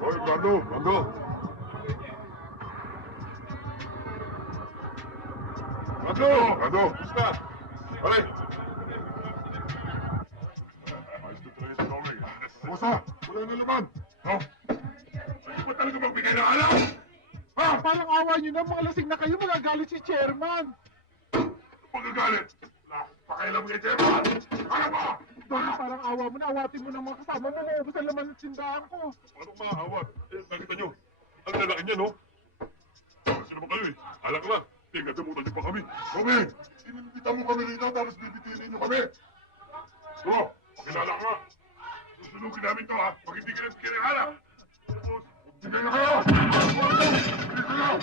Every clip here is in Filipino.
Hoy, Brando! Brando! Brando! Brando! Basta! Pare! Ayos na tayo sa Norway. Bosa! Wala na naman! Ha? Ayos ba talaga magbigay ng alam? Ha? Parang awa nyo na, mga lasing na kayo, magagalit si chairman. Magagalit! Wala! Pakailam kay Chairman! Ano ba? Bakit parang awa mo na, awatin mo ng mga kasama mo, maubos ang laman ng sindahan ko. Paano maaawat? Nakita nyo, ang lalaki niya, no? Kasi naman kayo eh. Alak lang. Tingnan niyo pa kami. Kami! Inimbita mo kami rito, tapos bibitinin niyo kami. Bro, pakilala ka nga. Susunugin namin to, ha? Pag hindi ka nang kinakala. Bigay na kayo! Bigay kayo!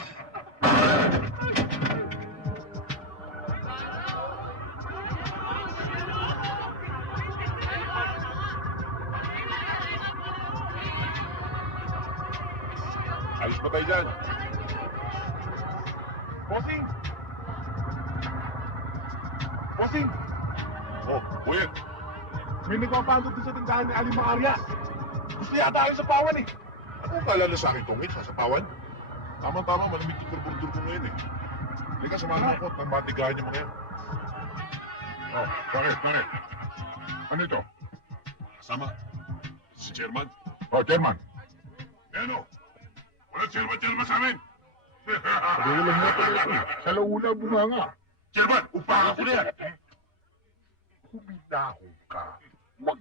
Ayos ba tayo dyan? Bossing! Bossing! Oh, Buyet. May nagpapandot din sa tindahan ni Aling Arias. Gusto yata ayon sa pawan eh. Ano ang kaalala sa akin, Tongit, sa sapawan? Tama-tama, malamig yung turbur-turbur ko ngayon eh. Halika, samahan mo ako at matigahan niyo mo ngayon. Oh, bakit? Ano ito? Kasama. Si Chairman. Oh, Chairman. Eh ano? Walang Chairman sa amin. Wala nga pala ito. Sa launa, bunganga. Chairman, upakan ko na yan. Humilahon ka. Wag.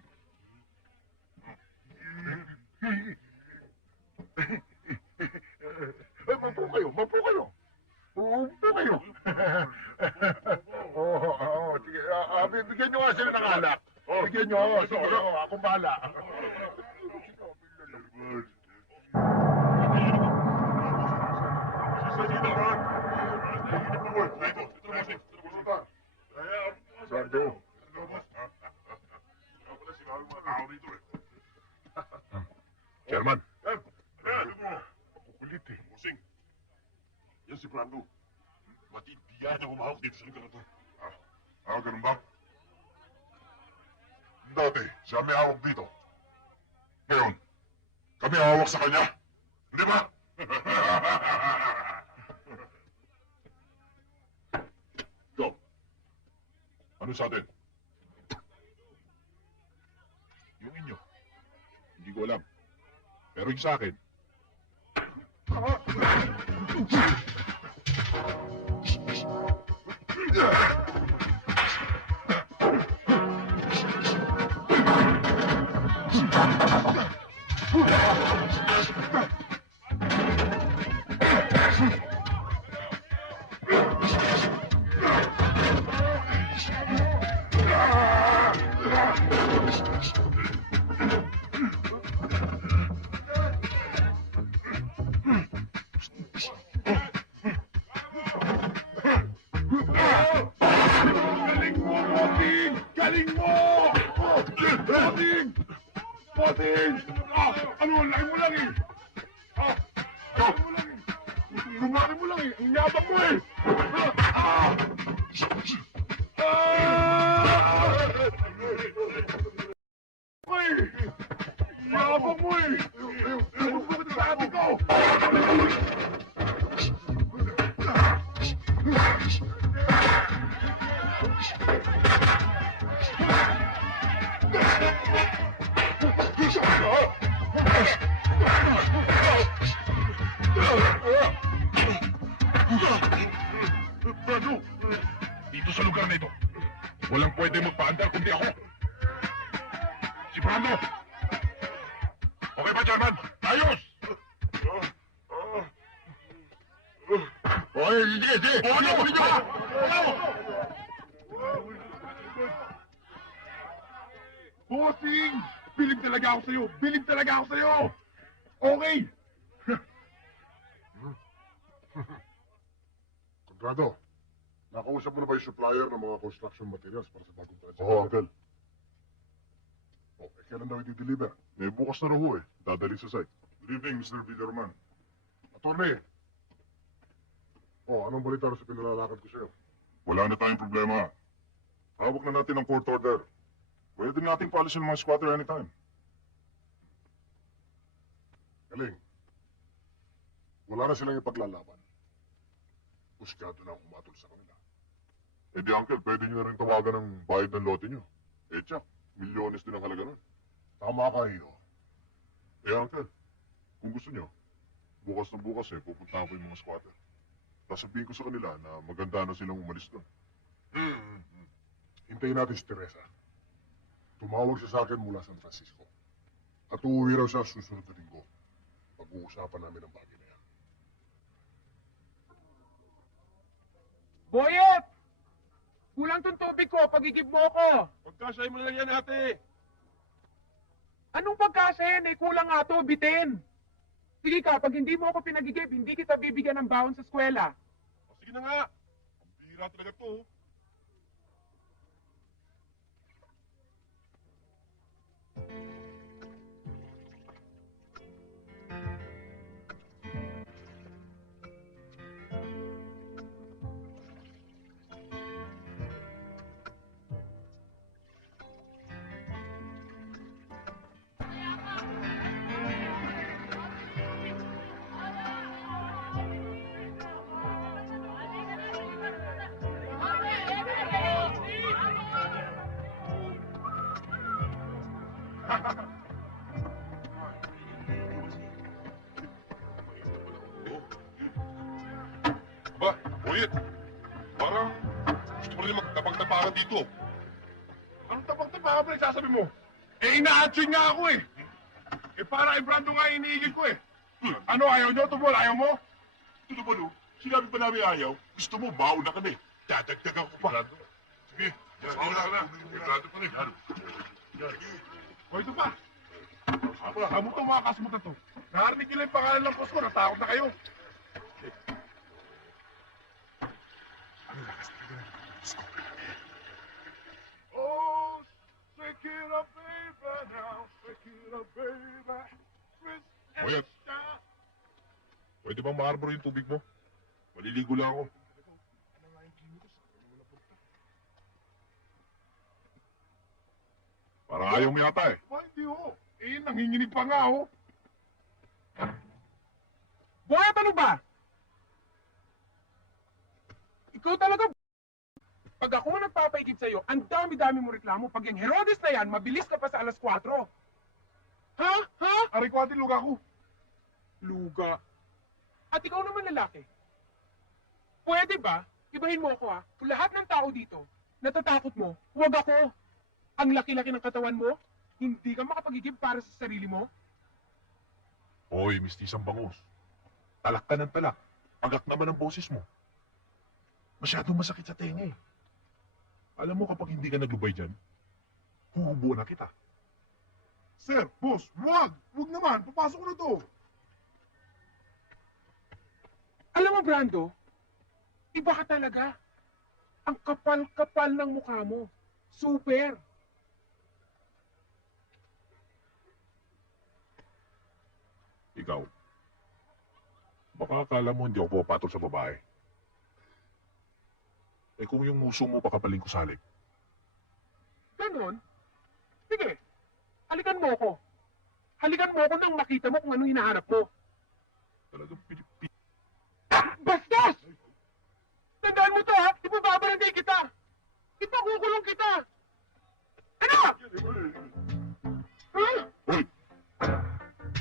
Mapo kayo. Mapo kayo. Sige. Bigyan nyo nga sila ng alak. Bigyan nyo. Sige, akong bahala. Brando. Chairman. Kukulit eh. Musing. Yan si Brando. Matitiyan niya humahawak dito sa lugar na to. Ganun ba? Dati, siya may hawak dito. Ngayon, kami hawak sa kanya. Hindi ba? Go. Ano sa atin? Yung inyo. Hindi ko alam. Pero yung sa akin. Galing mo, Boting! Galing mo! Boting! Boting! Ano? Laki mo lang eh! Laki mo lang eh! Lumaki mo lang eh! Ang yabang mo eh! Yabang mo eh! Ano ba ito sa ate ko? Brando, dito sa lugar na ito, walang pwede magpaandar kundi ako. Si Brando. Okay ba, Chairman? Ayos! Okay, sige. Ano? Bossing! Bilib talaga ako sa'yo! Bilib talaga ako sa'yo! Okay! Kontrado, nakausap mo na ba yung supplier ng mga construction materials para sa bagong project? Oo, Uncle. Kailan daw i-deliver? May bukas na raw ho eh. Dadali sa site. Good evening, Mr. Villarman. Attorney! Anong balita sa pinalalakad ko sa'yo? Wala na tayong problema. Hawak na natin ang court order. Pwede nating paalisin ng mga squatter anytime. Galing. Wala na silang ipaglalaban. Pusyado na ang kumatol sa kanila. Eh di, Uncle, pwede nyo na rin tawagan ng bayad ng lote nyo. Eh, tiyak, milyones din ang halaga nun. Tama ka, Iyo. Eh, Uncle, kung gusto nyo, bukas na bukas pupunta ko yung mga squatter. Sasabihin ko sa kanila na maganda na silang umalis doon. Hintayin natin si Teresa. Tumawag siya sa akin mula San Francisco. At uuwi raw siya susunod na linggo. Pag-uusapan namin ang bagay na yan. Boyet! Kulang tong tubig ko, pagigib mo ko. Pagkasay mo na lang yan, ate. Anong pagkasin? Eh, kulang nga to, bitin. Sige ka, pag hindi mo ako pinagigib, hindi kita bibigyan ng baon sa eskwela. O, sige na nga. Ang bihira talaga to. Ba, Boyet, parang gusto mo rin magtapag-tapakan dito. Anong tapang-tapakan pa nagsasabi mo? Eh, ina-action nga ako eh. Eh, para Brando nga iniigil ko eh. Ano, ayaw nyo? Tubol, ayaw mo? Ito ba, no? Sinabi pa namin ayaw. Gusto mo, baon na kami. Dadagdagan ko pa. Sige, baon na ka na. Sigurado pa rin. O, ito pa. Kamu to mga kasmutan to. Narinig nila yung pangalan ng boss ko, natakot na kayo. Oh, Shakira, baby, now, Shakira, baby. Boyet, pwede bang ma-arbor yung tubig mo? Maliligo lang ako. Parang ayaw mo yata eh. Ba, hindi ho. Eh, nanginginig pa nga ho. Boyet, ano ba? Ikaw talaga, pag ako nagpapaigib sa'yo, ang dami-dami mo reklamo. Pag yung Herodes na yan, mabilis ka pa sa alas 4. Ha? Ha? Aray ko atin, luga ko. Luga? At ikaw naman lalaki. Pwede ba? Ibahin mo ako ha. Kung lahat ng tao dito, natatakot mo, huwag ako. Ang laki-laki ng katawan mo, hindi ka makapagigib para sa sarili mo. Hoy, mistisang bangus. Talak ka ng talak. Agak naman ang boses mo. Masyadong masakit sa tenga eh. Alam mo kapag hindi ka naglubay dyan, huhubuan na kita. Sir, boss, wag! Wag naman, papasok na to. Alam mo, Brando, iba ka talaga. Ang kapal-kapal ng mukha mo. Super. Ikaw, baka akala mo hindi ako pupatol sa babae. Eh kung yung muso mo pakapaling ko salik, Ganon? Sige, halikan mo ako. Halikan mo ako nang makita mo kung ano hinahanap mo. talagang pinipit. Bastos! Tandaan mo to ha, ipababarangay kita. Ipakukulong kita. Ano? Ha? Hoy!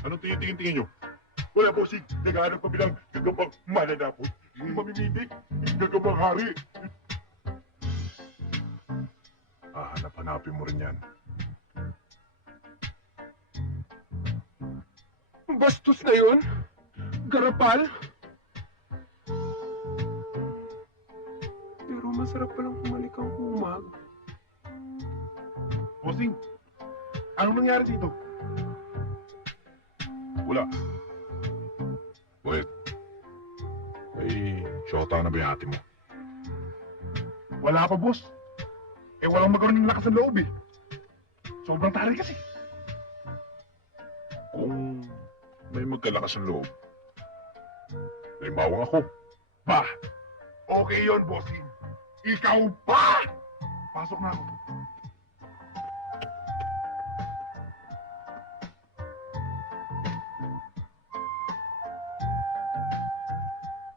Anong tingin-tingin nyo? Wala po si naghahanap kami ng gagawang mananapot. Hindi mamiminig, gagawang hari. Hanap-hanapin mo rin yan. Bastos na yun? Garapal? Pero masarap palang kumalik ang kumag. Bossing, anong nangyari dito? Wala. Wait. May shota na ba yung ate mo? Wala pa, boss. Eh, walang magkaroon ng lakas ng loob eh. Sobrang taray kasi. Kung may magkalakas ng loob, may mawang ako. Ba? Okay yon, bossing. Ikaw pa! Pasok na ako.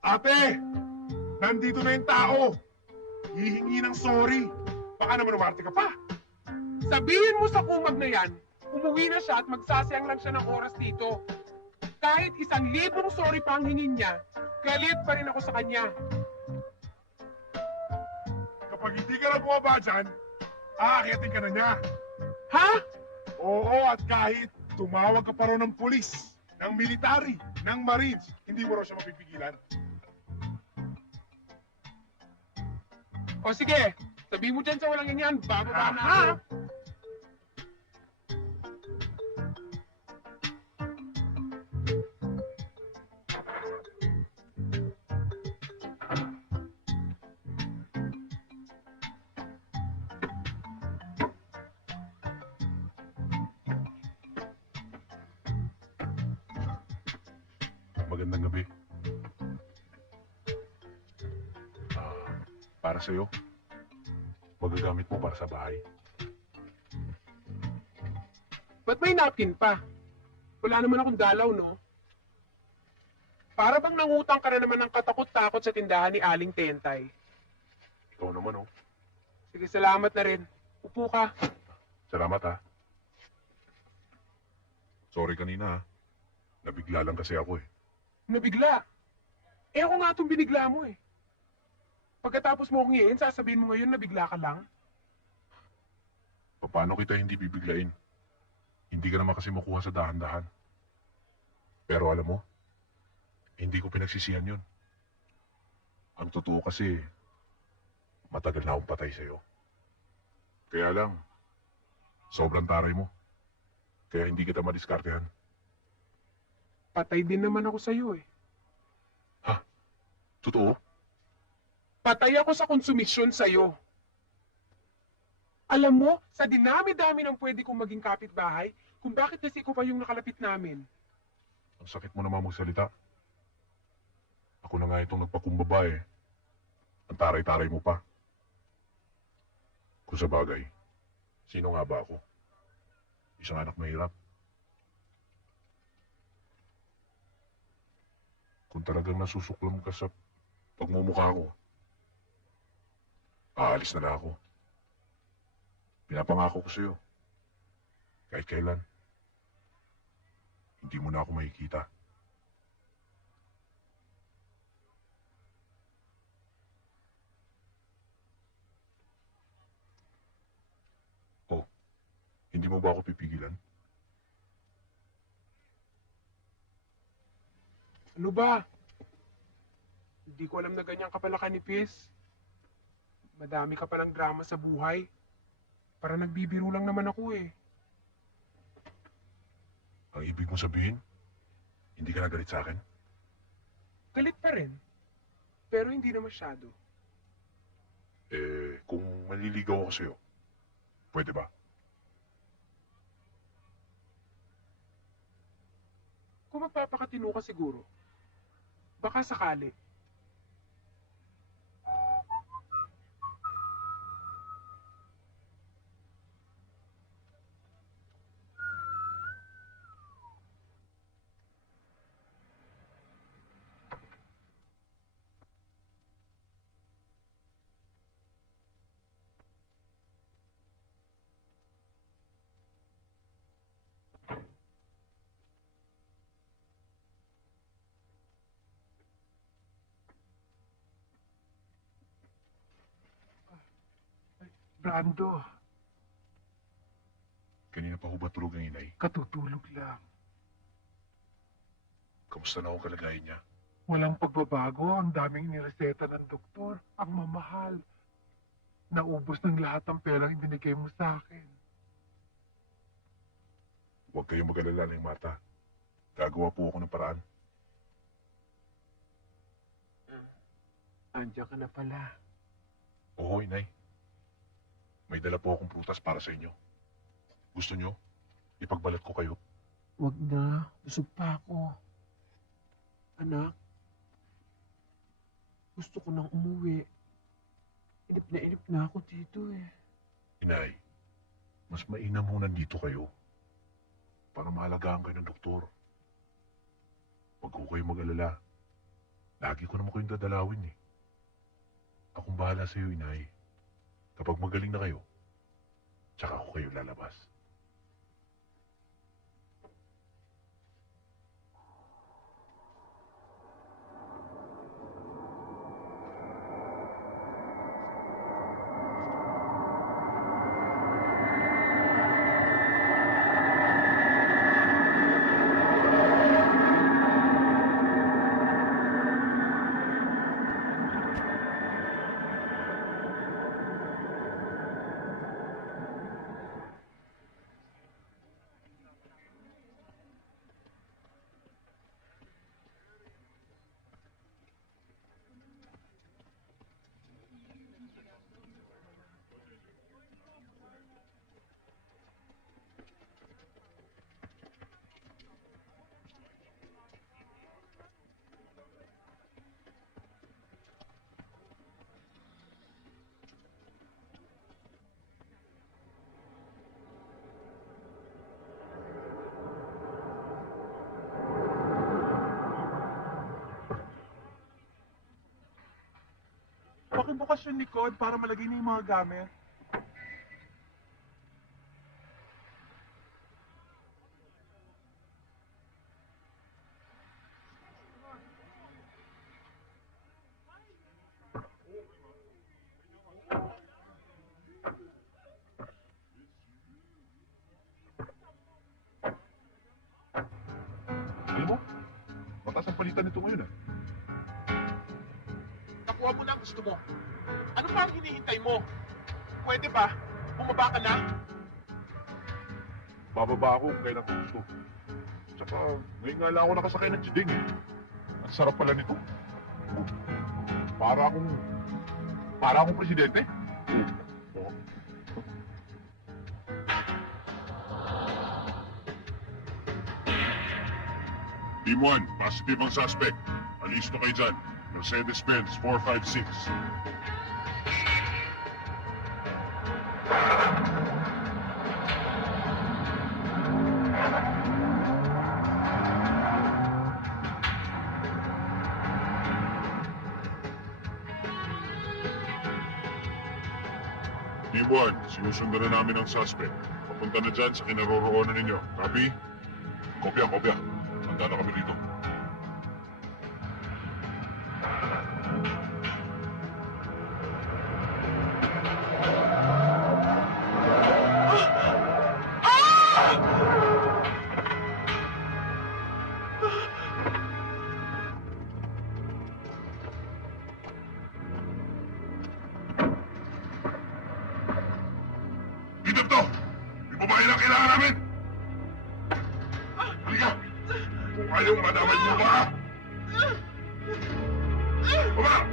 Ate! Nandito na yung tao! Hihingi ng sorry. Baka naman umarte ka pa. Sabihin mo sa kumag na yan, umuwi na siya at magsasayang lang siya ng oras dito. Kahit 1,000 sorry pa ang hingin niya, galit pa rin ako sa kanya. Kapag hindi ka na bumaba dyan, aakyatin ka na niya. Ha? Oo, at kahit tumawag ka pa rin ng pulis, ng military, ng marines, hindi mo raw siya mapipigilan. O sige, sabihin mo dyan sa walang yan, bababa na ako. Magandang gabi. Para sa'yo. Magagamit mo para sa bahay. Ba't may napkin pa? Wala naman akong dalaw, no? Para bang nangutang ka na naman ng katakot-takot sa tindahan ni Aling Tentay. Ikaw naman, oh. Sige, salamat na rin. Upo ka. Salamat, ha. Sorry kanina, ha. Nabigla lang kasi ako, eh. Nabigla. Eh ako nga itong binigla mo, eh. Pagkatapos mo akong iin, sasabihin mo ngayon na bigla ka lang? Paano kita hindi bibiglain? Hindi ka naman kasi makuha sa dahan-dahan. Pero alam mo, hindi ko pinagsisihan yun. Ang totoo kasi, matagal na akong patay sa'yo. Kaya lang, sobrang taray mo. Kaya hindi kita madiskartehan. Patay din naman ako sa'yo, eh. Ha? Totoo? Patay ako sa konsumisyon sa'yo. Alam mo, sa dinami-dami ng pwede kong maging kapitbahay, kung bakit kasi ko pa yung nakalapit namin. Ang sakit mo naman magsalita. Ako na nga itong nagpakumbaba, eh. Ang taray-taray mo pa. Kung sa bagay, sino nga ba ako? Isang anak mahirap. Kung talagang nasusuklam ka sa pagmumukha ko, aalis na ako. Pinapangako ko sa'yo. Kahit kailan, hindi mo na ako makikita. Oh, hindi mo ba ako pipigilan? Ano ba? Hindi ko alam na ganyan ka pala kanipis. Madami ka palang drama sa buhay. Para nagbibiro lang naman ako, eh. Ang ibig mo sabihin, hindi ka nagalit sa akin? Galit pa rin. Pero hindi na masyado. Eh, kung maliligaw ako sa'yo, pwede ba? Kung magpapakatino ka siguro, baka sakali. Brando, Kanina pa ho ba tulog ng inay? katutulog lang. Kamusta na ho ang kalagayan niya? Walang pagbabago, ang daming nireseta ng doktor. Ang mamahal. Naubos ng lahat ang perang ibinigay mo sa akin. Huwag kayong mag-alala ng Marta. Gagawa po ako ng paraan. Andiyan ka na pala. Oo, inay. May dala po akong prutas para sa inyo. Gusto nyo? Ipagbalat ko kayo. Wag na, busog pa ako. Anak, gusto ko nang umuwi. Inip na ako dito, eh. Inay, mas mainam ho nandito kayo para maalagaan kayo ng doktor. Huwag ko kayo mag-alala. Lagi ko naman kayong dadalawin eh. Akong bahala sa iyo, inay. Kapag magaling na kayo, tsaka ako kayo lalabas. Pakibukas yung likod para malagay na yung mga gamit. Alam mo, mataas ang palitan nito ngayon ah. Nakuha mo na ang gusto mo. Ano pa ang hinihintay mo? Pwede ba? Bumaba ka na? Bababa ako kung kailan ko gusto. Tsaka, ngayon nga lang ako nakasakay ng chiding eh. Ang sarap pala nito. Para akong presidente. Oo. Team 1, positive ang suspect. Alis na kayo dyan. Mercedes-Benz 456. Team 1, sinusundan na namin ang suspect. Papunta na dyan sa kinaroroonan ninyo. Copy? Kopya, kopya. Handa na kami rito. Dito to! Yung babae na kailangan namin! Halika! Kung ayaw madamay mo ba? Baba!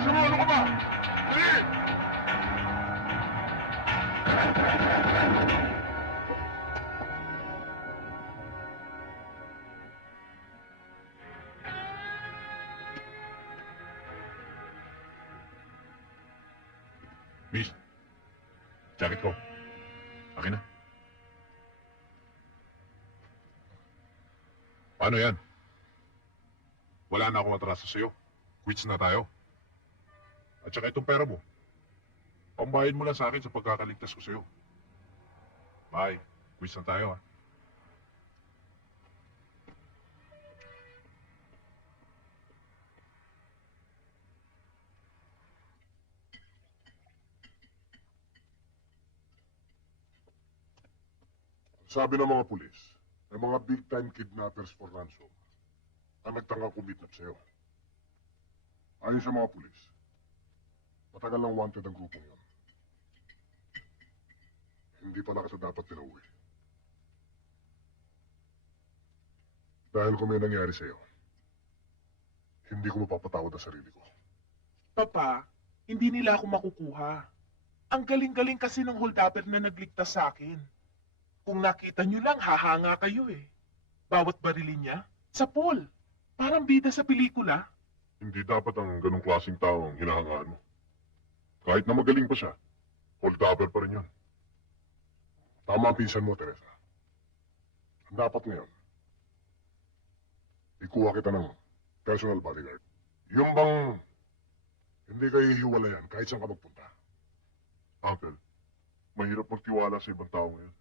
Sumo! Ano ka ba? Dali! Miss, jacket ko. Akin na. Paano yan? Wala na akong atraso sa'yo. Quits na tayo. At saka itong pera mo. Pambayad mo lang sa akin sa pagkakaligtas ko sa'yo. Bye. Quits na tayo, ha? Sabi ng mga pulis, may mga big-time kidnappers for ransom ang nagtangang kumidnap sa'yo. Ayon sa mga pulis, matagal nang wanted ang grupong yon. Hindi pala kasi dapat pinauwi. Dahil kung may nangyari sa'yo, hindi ko mapapatawad ang sarili ko. Papa, hindi nila ako makukuha. Ang galing-galing kasi ng holdupper na nagligtas sa akin. Kung nakita nyo lang, hahanga kayo eh. Bawat barilin niya, sa pool. Parang bida sa pelikula. Hindi dapat ang ganong klaseng tao ang hinahangaan mo. Kahit na magaling pa siya, hold-upper pa rin yun. Tama ang pinsan mo, Teresa. Ang dapat ngayon, ikuha kita ng personal bodyguard. Yung bang hindi kayo hiwalayan kahit saan ka magpunta. Uncle, mahirap magtiwala sa ibang tao ngayon.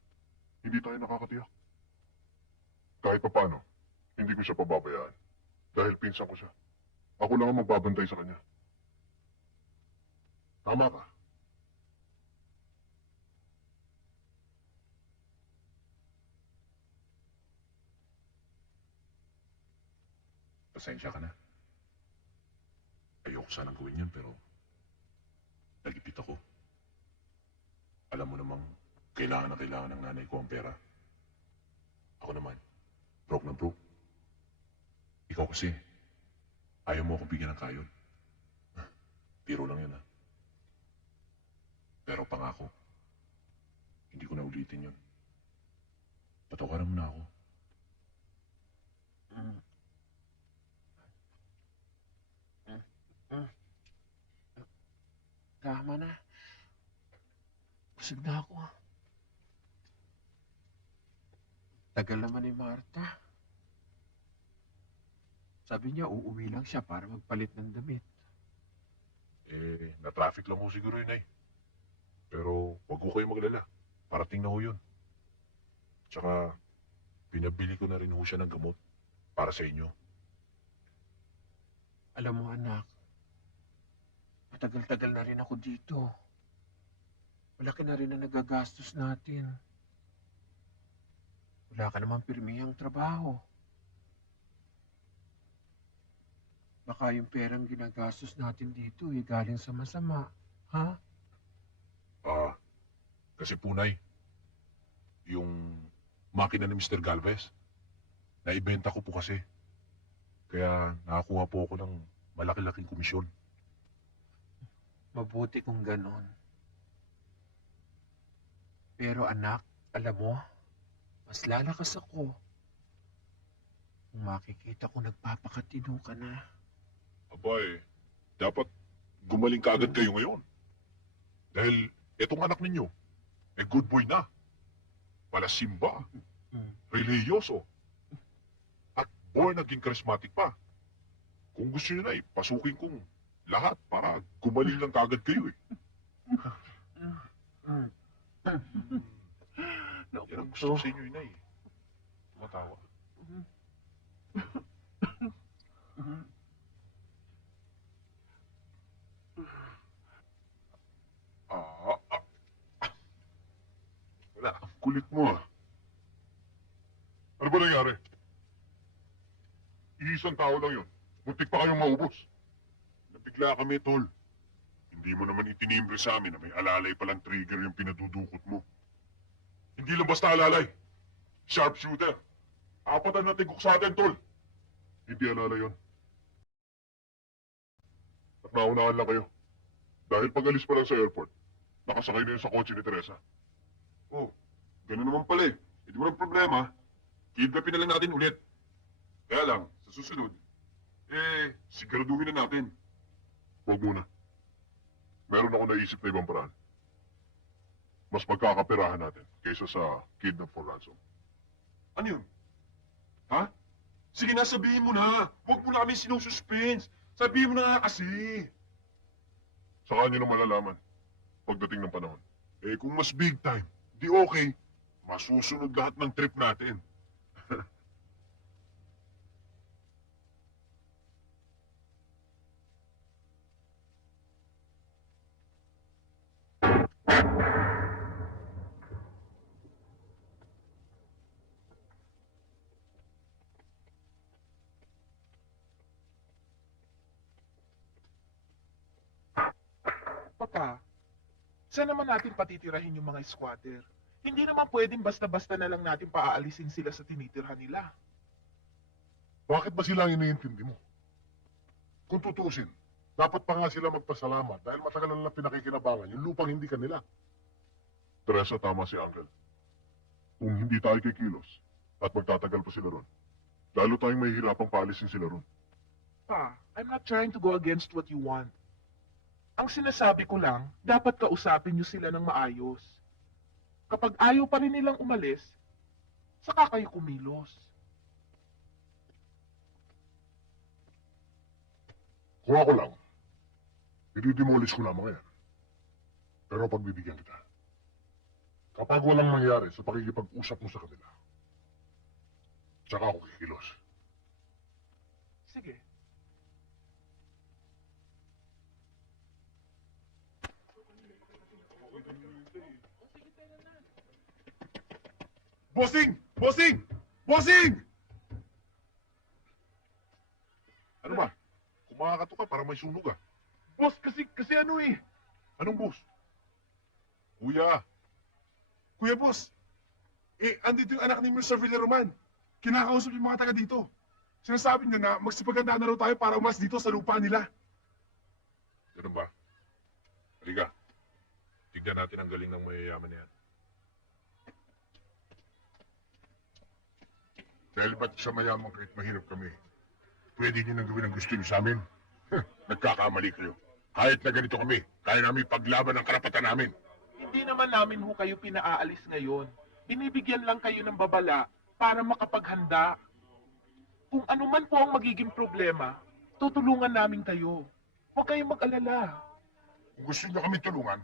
Hindi tayo nakakatiyak. Kahit pa paano, hindi ko siya pababayaan. Dahil pinsan ko siya. Ako lang ang magbabantay sa kanya. Tama ka. Pasensya ka na. Ayoko sanang gawin yun, pero nagipit ako. Alam mo namang kailangan na kailangan ng nanay ko ang pera. Ako naman, broke na broke. Ikaw kasi, ayaw mo akong bigyan ng kayon. Biro lang yun, ha? Pero pangako, hindi ko na ulitin yun. Patawaran mo na ako. Tama na. Busog na ako. Tagal naman ni Marta. Sabi niya, uuwi lang siya para magpalit ng damit. Na-traffic lang ho siguro yun, ay. Pero wag ko kayo maglala. Parating na ho yun. Tsaka, pinabili ko na rin ho siya ng gamot para sa inyo. Alam mo anak, matagal-tagal na rin ako dito. Malaki na rin na nagagastos natin. Wala ka naman pirmihang trabaho. Baka yung perang ginagastos natin dito galing sa masama. Ha? Kasi punay, yung makina ni Mr. Galvez, naibenta ko po kasi. Kaya nakakuha po ako ng malaki-laking komisyon. Mabuti kung ganon. Pero anak, alam mo, mas lalakas ako kung makikita ko nagpapakatino ka na. Abay, dapat gumaling ka agad kayo ngayon. Dahil etong anak ninyo, good boy na. Palasimba, religyoso, at born naging charismatic pa. Kung gusto nyo na pasukin kong lahat para gumaling lang kaagad kayo eh. Yan ang gusto ko sa inyo, inay. Tumatawa. Wala, ang kulit mo ah. Ano ba nangyari? Iisang tao lang yun. Muntik pa kayong maubos. Nabigla kami, tol. Hindi mo naman itinimbre sa amin na may alalay palang trigger yung pinadudukot mo. Hindi lang basta alalay. Sharpshooter. Apatan na tigok sa atin, tol. Hindi alala yun. At naunahan lang kayo. Dahil pag-alis pa lang sa airport, nakasakay na yun sa kotse ni Teresa. Oh, ganun naman pala eh. Hindi mo lang problema. Kidnapin na lang natin ulit. Kaya lang, sa susunod, siguraduhin na natin. Huwag muna. Meron ako naisip na ibang paraan. Mas magkakapirahan natin kaysa sa kidnap for ransom. Ano yun? Ha? Sige na, sabihin mo na. Huwag mo na kami sinususpense. Sabihin mo na nga kasi. Saka nyo na malalaman pagdating ng panahon. Kung mas big time, di okay. Masusunod lahat ng trip natin. Saan naman natin patitirahin yung mga squatter? Hindi naman pwedeng basta-basta na lang natin paaalisin sila sa tinitirhan nila. Bakit ba sila ang iniintindi mo? Kung tutuusin, dapat pa nga sila magpasalamat dahil matagal na nilang pinakikinabangan yung lupang hindi kanila. Teresa, tama si Uncle. Kung hindi tayo kikilos at magtatagal pa sila ron, lalo tayong mahihirapang paalisin sila ron. Pa, I'm not trying to go against what you want. Ang sinasabi ko lang, dapat kausapin niyo sila ng maayos. Kapag ayaw pa rin nilang umalis, saka kayo kumilos. Kung ako lang, i-demolish ko lamang yan. Pero pagbibigyan kita. Kapag walang mangyari sa pakikipag-usap mo sa kanila, tsaka ako kikilos. Sige. Bossing! Bossing! Bossing! Ano ba? Kumakato ka para may sunog ah. Boss, kasi ano eh. Anong boss? Kuya, Kuya boss, andito yung anak ni Mr. Villaroman. Kinakausap yung mga taga dito. Sinasabi niya na magsipaganda na raw tayo para umas dito sa lupa nila. ganun ba? Halika. Tignan natin ang galing ng mayayaman na yan. Dahil ba't sa mayaman kahit mahirap kami, pwede niyo nang gawin ang gusto niyo sa amin? Nagkakamali kayo. Kahit na ganito kami, kaya namin paglaban ang karapatan namin. Hindi naman namin ho kayo pinaalis ngayon. Binibigyan lang kayo ng babala para makapaghanda. Kung ano man po ang magiging problema, tutulungan namin kayo. Huwag kayong mag-alala. Kung gusto niyo kami tulungan,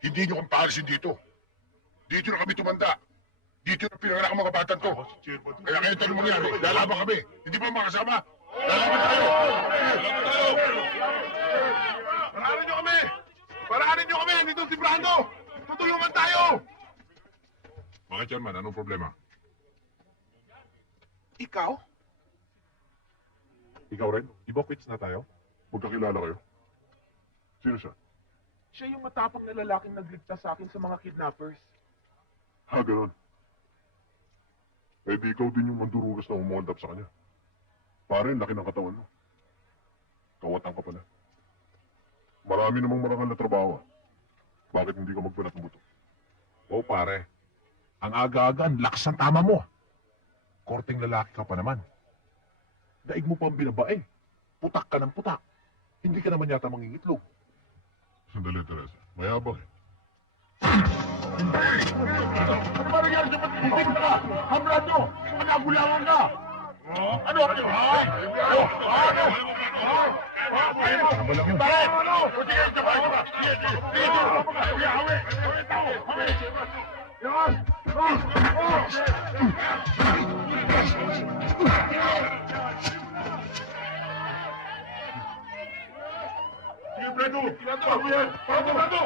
hindi niyo kami paalisin dito. Dito na kami tumanda. Dito na pinanganak ang mga batang to. Kaya kayo tanong mangyari, lalaban kami. Hindi ba makasama? Lalaban tayo! Parahanin niyo kami! Parahanin niyo kami! Andito si Brando! Tutulungan tayo! Bakit yan man? Anong problema? Ikaw? Ikaw rin? Di ba quits na tayo? Magkakilala kayo? Sino siya? Siya yung matapang na lalaking nagligtas sa akin sa mga kidnappers. Ganun. Eh di ikaw din yung mandurugas na umondap sa kanya. Pare, laki ng katawan mo. Kawatan ka pala. Marami namang marangal na trabaho. Bakit hindi ka magpanat ng buto? Oo pare. Ang aga-aga, ang lakas ng tama mo. Korteng lalaki ka pa naman. Daig mo pang binabae. Putak ka ng putak. Hindi ka naman yata mangingitlog. Sandali, Teresa. Mayabang eh. Ano ba nangyari sa pagtitig ka? Hamrad nyo! Nagulawan ka! Ano? Ano? Pare! Ano? Buti kayo sa bahay! Dito! Hawi! Hawi tao! Hawi! Yan! Sige, Brando! Bago yan! Bago, Brando!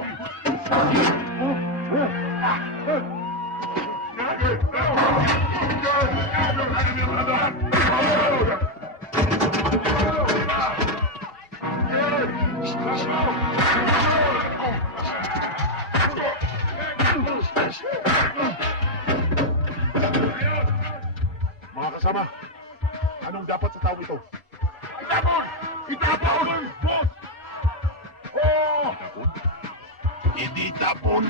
Mga kasama, anong dapat sa tao ito? Itapon! Itapon! Boss! Oh! Hindi tapon!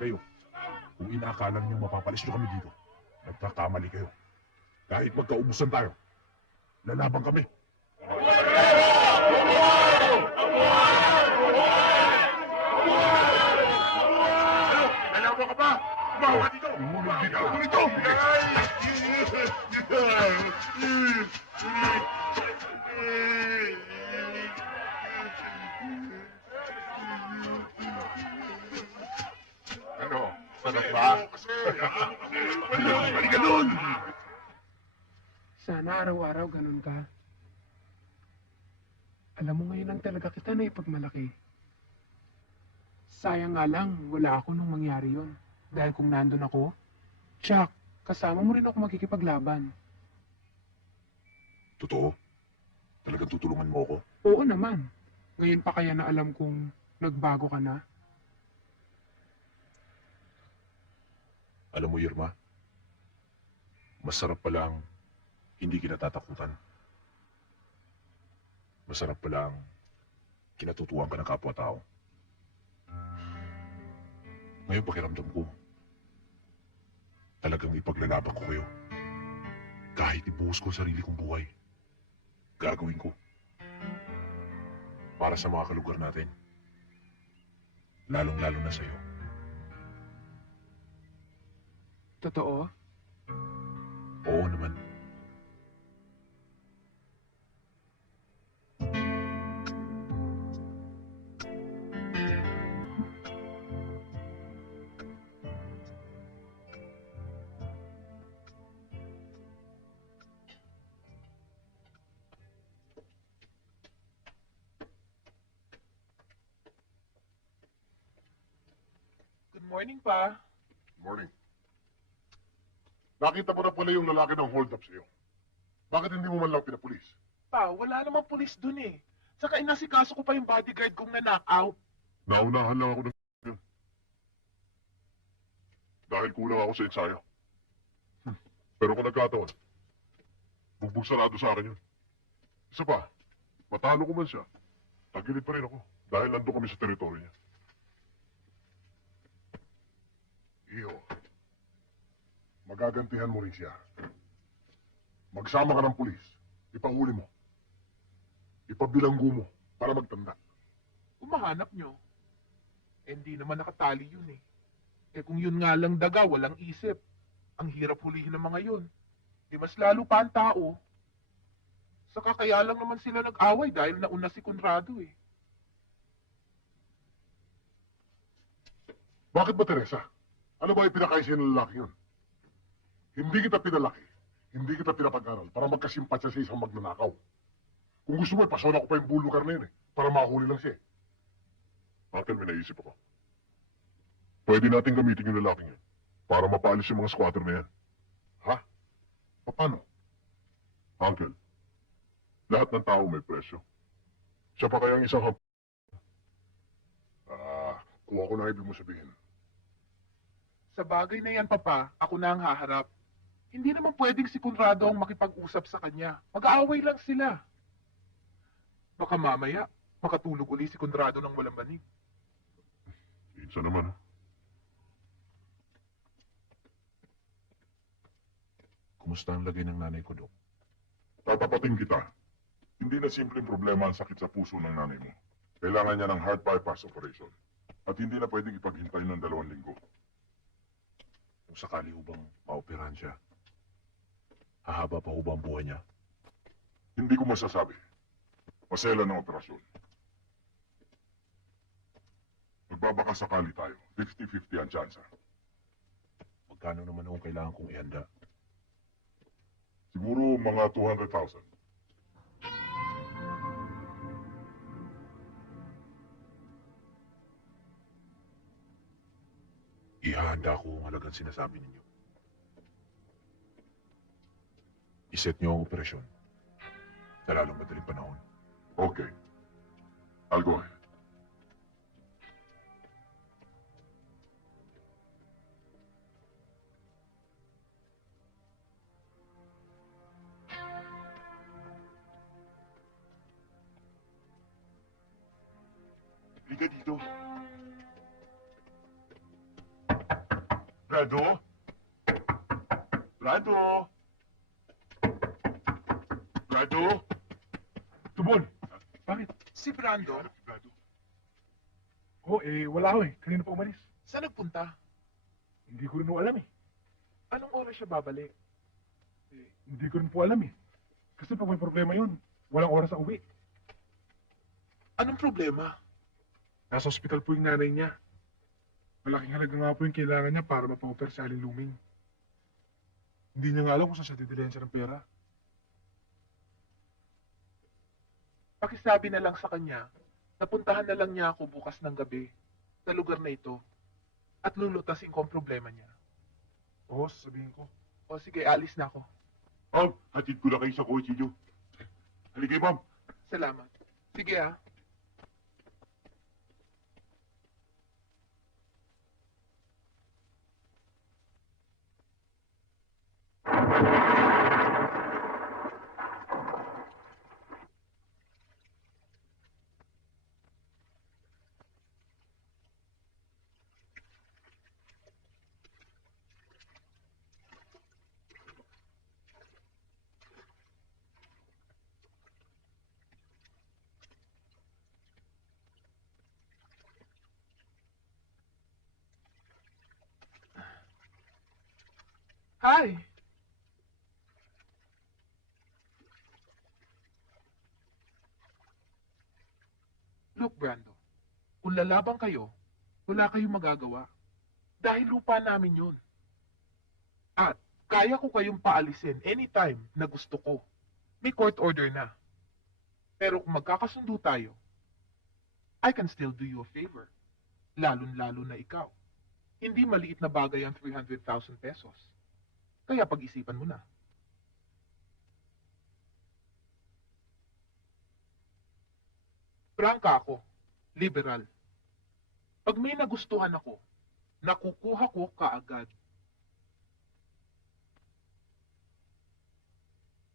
Kayo, kung inaakala niyo mapapalis nyo kami dito, nagkakamali kayo. Kahit magkaubusan tayo, lalaban kami. Lalaban ka pa! Bawa dito! Umulog dito! Dito! Ano? Sarap ba? Balik ka doon! Sana araw-araw ganun ka. Alam mo ngayon lang talaga kita na ipagmalaki. Sayang nga lang, wala ako nung mangyari yon. Dahil kung nandun ako, Chuck, kasama mo rin ako makikipaglaban. Totoo? Talagang tutulungan mo ako? Oo naman. Ngayon pa kaya na alam kong nagbago ka na? Alam mo, Irma, masarap palang hindi kinatatakutan. Masarap palang kinatutuwa ka ng kapwa-tao. Ngayon pakiramdam ko, talagang ipaglalaban ko kayo. Kahit ibuhos ko ang sarili kong buhay, gagawin ko. Para sa mga kalugar natin. Lalong-lalo na sa'yo. Totoo? Oo naman. Good morning, pa. Morning. Nakita mo na pala yung lalaki ng hold up sa'yo. Bakit hindi mo man lang pinapulis? Pa, wala namang pulis dun eh. Saka inasikaso ko pa yung bodyguard kong na-knock-out. Naunahan lang ako ng yun. Dahil kulang ako sa ensayo. Pero kung nagkataon, bugbog sarado sa akin yun. Isa pa, matalo ko man siya, tagilid pa rin ako dahil nandun kami sa teritoryo niya. Iho, magagantihan mo rin siya. Magsama ka ng pulis, ipahuli mo. Ipabilanggo mo para magtanda. Kung mahanap nyo, eh, hindi naman nakatali yun eh. Eh kung yun nga lang daga, walang isip. Ang hirap hulihin ng mga yun. Di mas lalo pa ang tao. Saka kaya lang naman sila nag-away dahil nauna si Conrado eh. Bakit ba, Teresa? Ano ba ipinakaisi ng lalaki yun? Hindi kita pinalaki, hindi kita pinapag-aral para magkasimpatya sa isang magnanakaw. Kung gusto mo, ipasona ko pa yung bulukar na yun eh, para mahuli lang siya. Uncle, may naisip ako. Pwede natin gamitin yung lalaking yun para mapaalis yung mga squatter na yan. Ha? Paano? Uncle, lahat ng tao may presyo. Siya pa kaya ang isang kuha ko na ibig mo sabihin. Sa bagay na yan, Papa, ako na ang haharap. Hindi naman pwedeng si Conrado ang makipag-usap sa kanya. Mag-aaway lang sila. Baka mamaya, makatulog uli si Conrado ng walang banig. Isa naman. Kumusta ang lagay ng nanay ko, Dok? Tatapatin kita. Hindi na simpleng problema ang sakit sa puso ng nanay mo. Kailangan niya ng heart bypass operation. At hindi na pwedeng ipaghintay ng 2 linggo. Kung sakali hubang maoperahan siya, hahaba pa hubang buhay niya? Hindi ko masasabi. Masela ng operasyon. Magbabaka sakali tayo. 50-50 ang tsansa. Magkano naman ang kailangan kong ihanda? Siguro mga 200,000. Ihahanda ko ang halagang sinasabi ninyo. Iset niyo ang operasyon sa lalong madaling panahon. Okay. I'll go ahead. Liga dito. Brado? Brado? Brado? Tubol! Bakit? Si Brando, Brado? Wala ako eh. Kanina pa umalis. saan nagpunta? Hindi ko rin po alam eh. Anong oras siya babalik? Hindi ko rin po alam eh. Kasi pag may problema yun, walang oras sa uwi. Anong problema? Nasa ospital po yung nanay niya. Malaking halaga nga po yung kailangan niya para mapa-opera sa Aling Luming. Hindi niya nga alam kung saan siya didilhan siya ng pera. Pakisabi na lang sa kanya, napuntahan na lang niya ako bukas ng gabi. sa lugar na ito at lulutasin ko ang problema niya. Oo, sasabihin ko. O sige, alis na ako. Ma'am, hatid ko na kayo sa kotse niyo. Halika, ma'am. Salamat. Sige ah. Hi! Look, Brando. Kung lalaban kayo, wala kayong magagawa. Dahil lupa namin yun. At kaya ko kayong paalisin anytime na gusto ko. May court order na. Pero kung magkakasundo tayo, I can still do you a favor. Lalong-lalo na ikaw. Hindi maliit na bagay ang 300,000 pesos. Kaya pag-isipan mo na. Prangka ako, liberal. Pag may nagustuhan ako, nakukuha ko kaagad.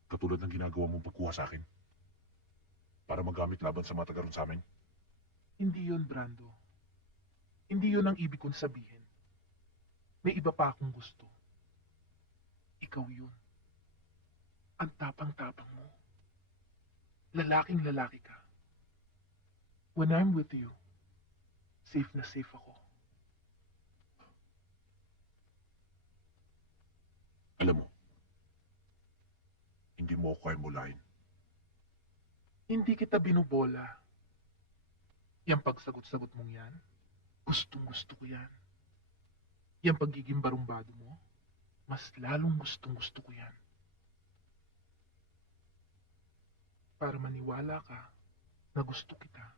Katulad ng ginagawa mong pagkuha sa akin. Para magamit laban sa mga taga ron sa amin. Hindi yun, Brando. Hindi yun ang ibig kong sabihin. May iba pa akong gusto. Ikaw yun. Ang tapang-tapang mo. Lalaking lalaki ka. When I'm with you, safe na safe ako. Alam mo, hindi mo ako kaya mulahin. Hindi kita binubola. Yang pagsagot-sagot mong yan, gustong-gusto ko yan. Yang pagiging barumbado mo, mas lalong gustong-gusto ko yan. Para maniwala ka na gusto kita.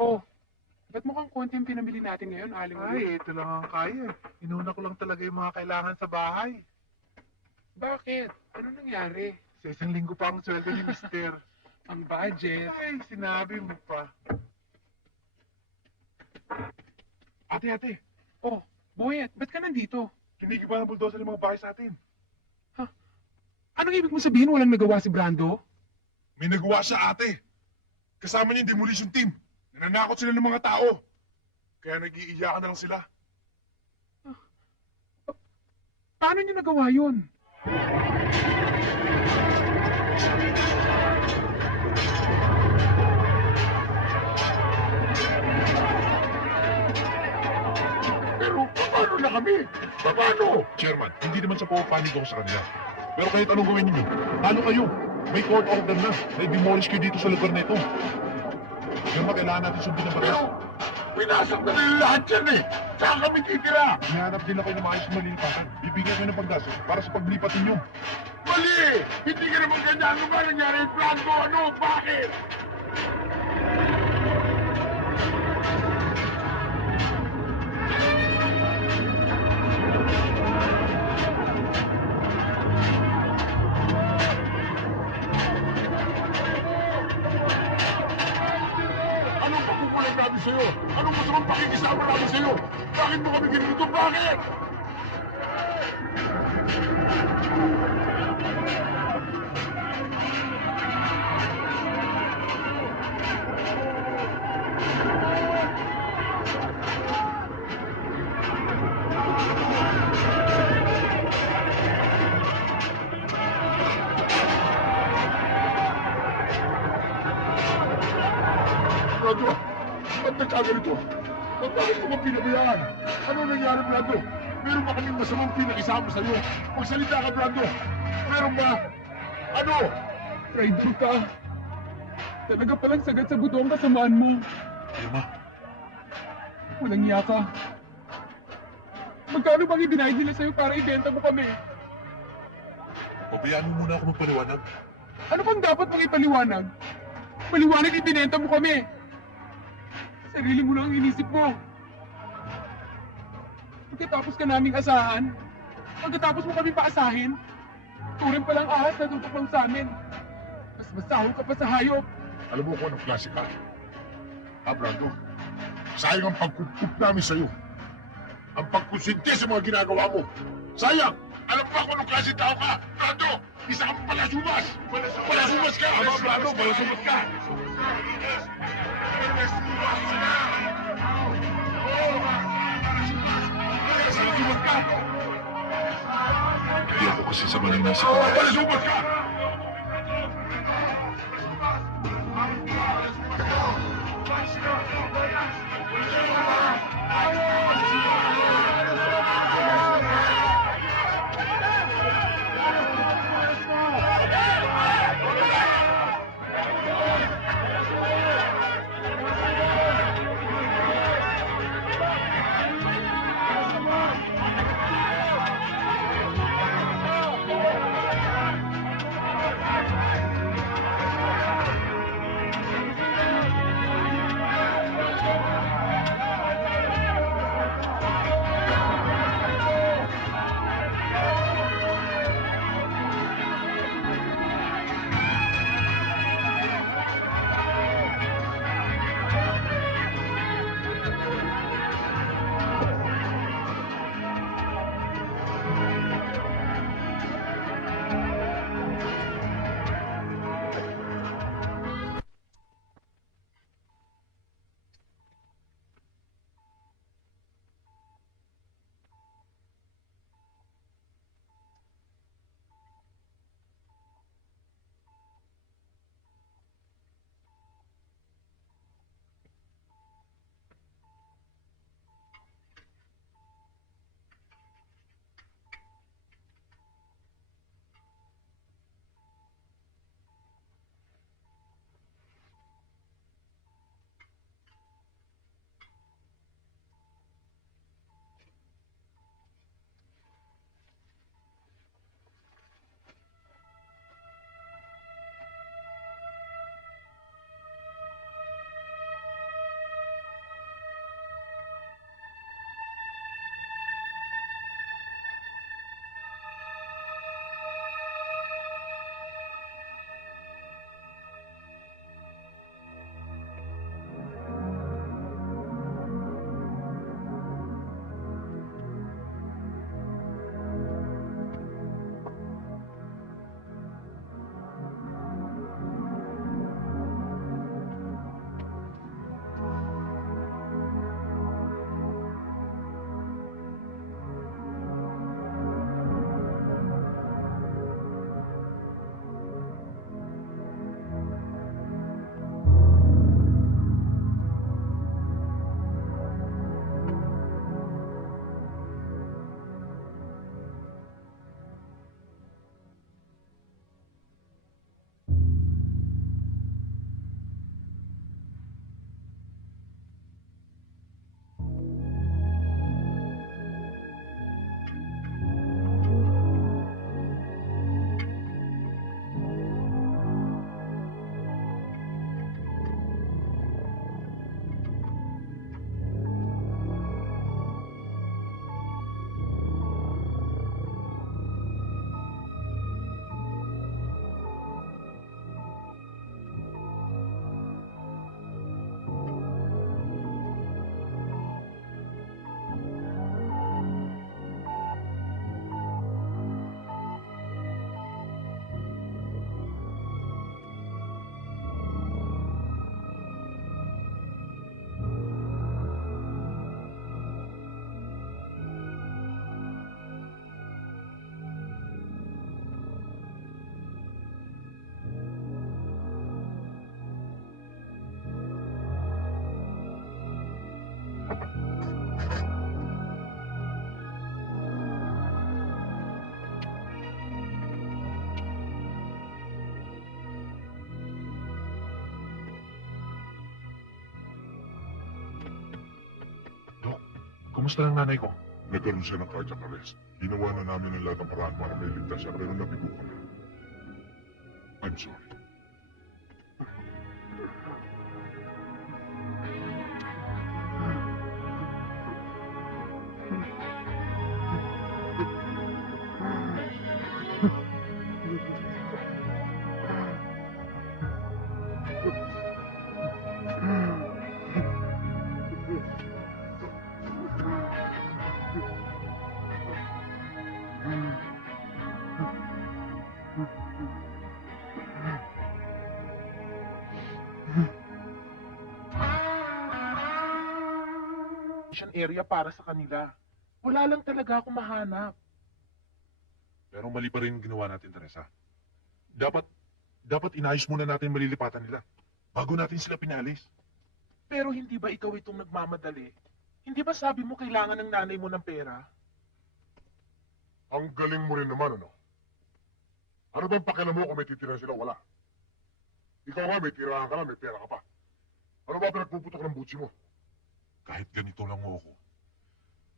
Oh, ba't mukhang konti yung pinamili natin ngayon, Aling Uli? Ay, ito lang ang kaya. Inuna ko lang talaga yung mga kailangan sa bahay. Bakit? Ano nangyari? Sa isang linggo pa ang sweldo ni Mister. Ang budget. Ay, sinabi mo pa. Ate! Oh, Boyet, ba't ka nandito? Kinigi pa ng bulldozer yung mga bahay sa atin. Anong ibig mo sabihin walang nagawa si Brando? May nagawa siya, ate. Kasama niya yung demolition team. Nananakot sila ng mga tao. Kaya nag-iiyakan na lang sila. Paano niyo nagawa yun? Pero paano na kami? Paano? Chairman, hindi naman sa pupanig ako sa kanila. Pero kahit anong gawin niyo, talo kayo. May court order na. Na-demolish kayo dito sa lugar na ito. Chairman, kailangan natin sundin ang batas. Pero, pinasak na nila lahat yan eh. Saan kami titira? Hinahanap din ako ng maayos na malilipasan. Bibigyan kayo ng pagdaso para sa paglipat ninyo. Mali! Hindi ka naman ganyan. Ano ba nangyari? Franco, ano? Bakit? Anong pagkukulang namin sa'yo? Anong masamang pakikisama namin sa'yo? Bakit mo kami ginito? Bakit? Brando, ba't nagkaganito? Ba't bakit mo ba pinabayaan? Ano nangyari, Brando? Meron ba kaming masamang pinakisama sa'yo? Magsalita ka, Brando! Meron ba? Ano? Traitor ka. Talaga palang sagad sa buto ang kasamaan mo. Emma, Walang iya ka. Magkano bang ibinayad nila sa'yo para ibenta mo kami? pabayaan mo muna ako magpaliwanag. Ano pang dapat mong ipaliwanag? Paliwanag ibinenta mo kami. Sarili mo lang ang inisip mo. Pagkatapos ka naming asahan, pagkatapos mo kami paasahin, turin palang ahas na tutok lang sa amin. Mas masahol ka pa sa hayop. Alam mo kung anong klase ka? Ha, Brando? Sayang ang pagkukup namin sa'yo. Ang pagkonsinti sa mga ginagawa mo. Sayang! Alam mo ba kung anong klase tao ka? Brando! Isa kang palasumas! Palasumas ka! Ama, Brando, palasumas ka! Palasumas ka! Hindi ako kasi sa maling nasip ko. Palasumas ka! Kumusta ang nanay ko? Nagkaroon siya ng cardiac arrest. Ginawa na namin ang lahat ng paraan para may ligtas siya, pero nabigo kami. I'm sorry. Area para sa kanila. Wala lang talaga ako mahanap. Pero mali pa rin ang ginawa natin, Teresa. Dapat inayos muna natin malilipatan nila bago natin sila pinalis. Pero hindi ba ikaw itong nagmamadali? Hindi ba sabi mo kailangan ng nanay mo ng pera? Ang galing mo rin naman, ano? Ano bang pakialam mo kung may titirahan sila o wala? Ikaw nga, may tirahan ka lang, may pera ka pa. Ano ba pinagpuputok ng butsi mo? Kahit ganito lang ako,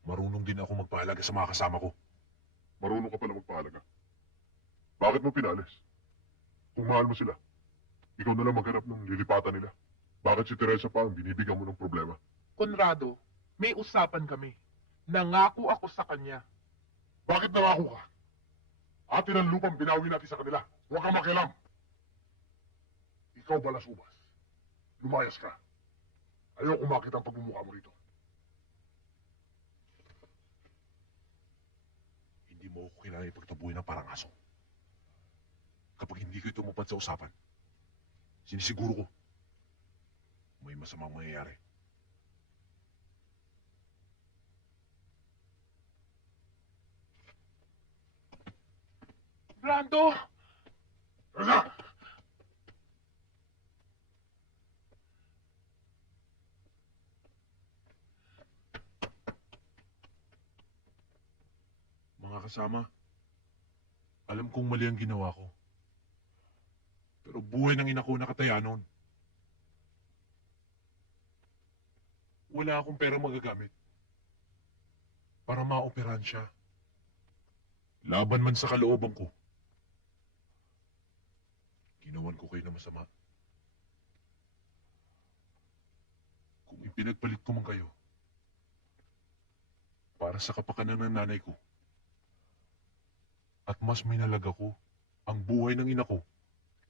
marunong din ako magpahalaga sa mga kasama ko. Marunong ka pala magpahalaga. Bakit mo pinalis? Kung mahal mo sila, ikaw na lang maghanap ng lilipatan nila. Bakit si Teresa pa ang binibigyan mo ng problema? Conrado, may usapan kami. Nangako ako sa kanya. Bakit nangako ka? Atin ang lupang binawi natin sa kanila. Huwag kang makialam. Ikaw balasubas. Lumayas ka. Ayoko makita ang pagmumukha mo rito. Hindi mo ako kailangan ipagtabuhin ng parang aso. Kapag hindi ko tumupad sa usapan, sinisiguro ko, may masamang mangyayari. Brando! Teresa! Mga kasama, alam kong mali ang ginawa ko. Pero buhay ng ina ko nakataya noon. Wala akong pera magagamit para maoperahan siya. Laban man sa kalooban ko, ginawan ko kayo na masama. Kung ipinagpalit ko man kayo para sa kapakanan ng nanay ko, at mas minalaga ko ang buhay ng ina ko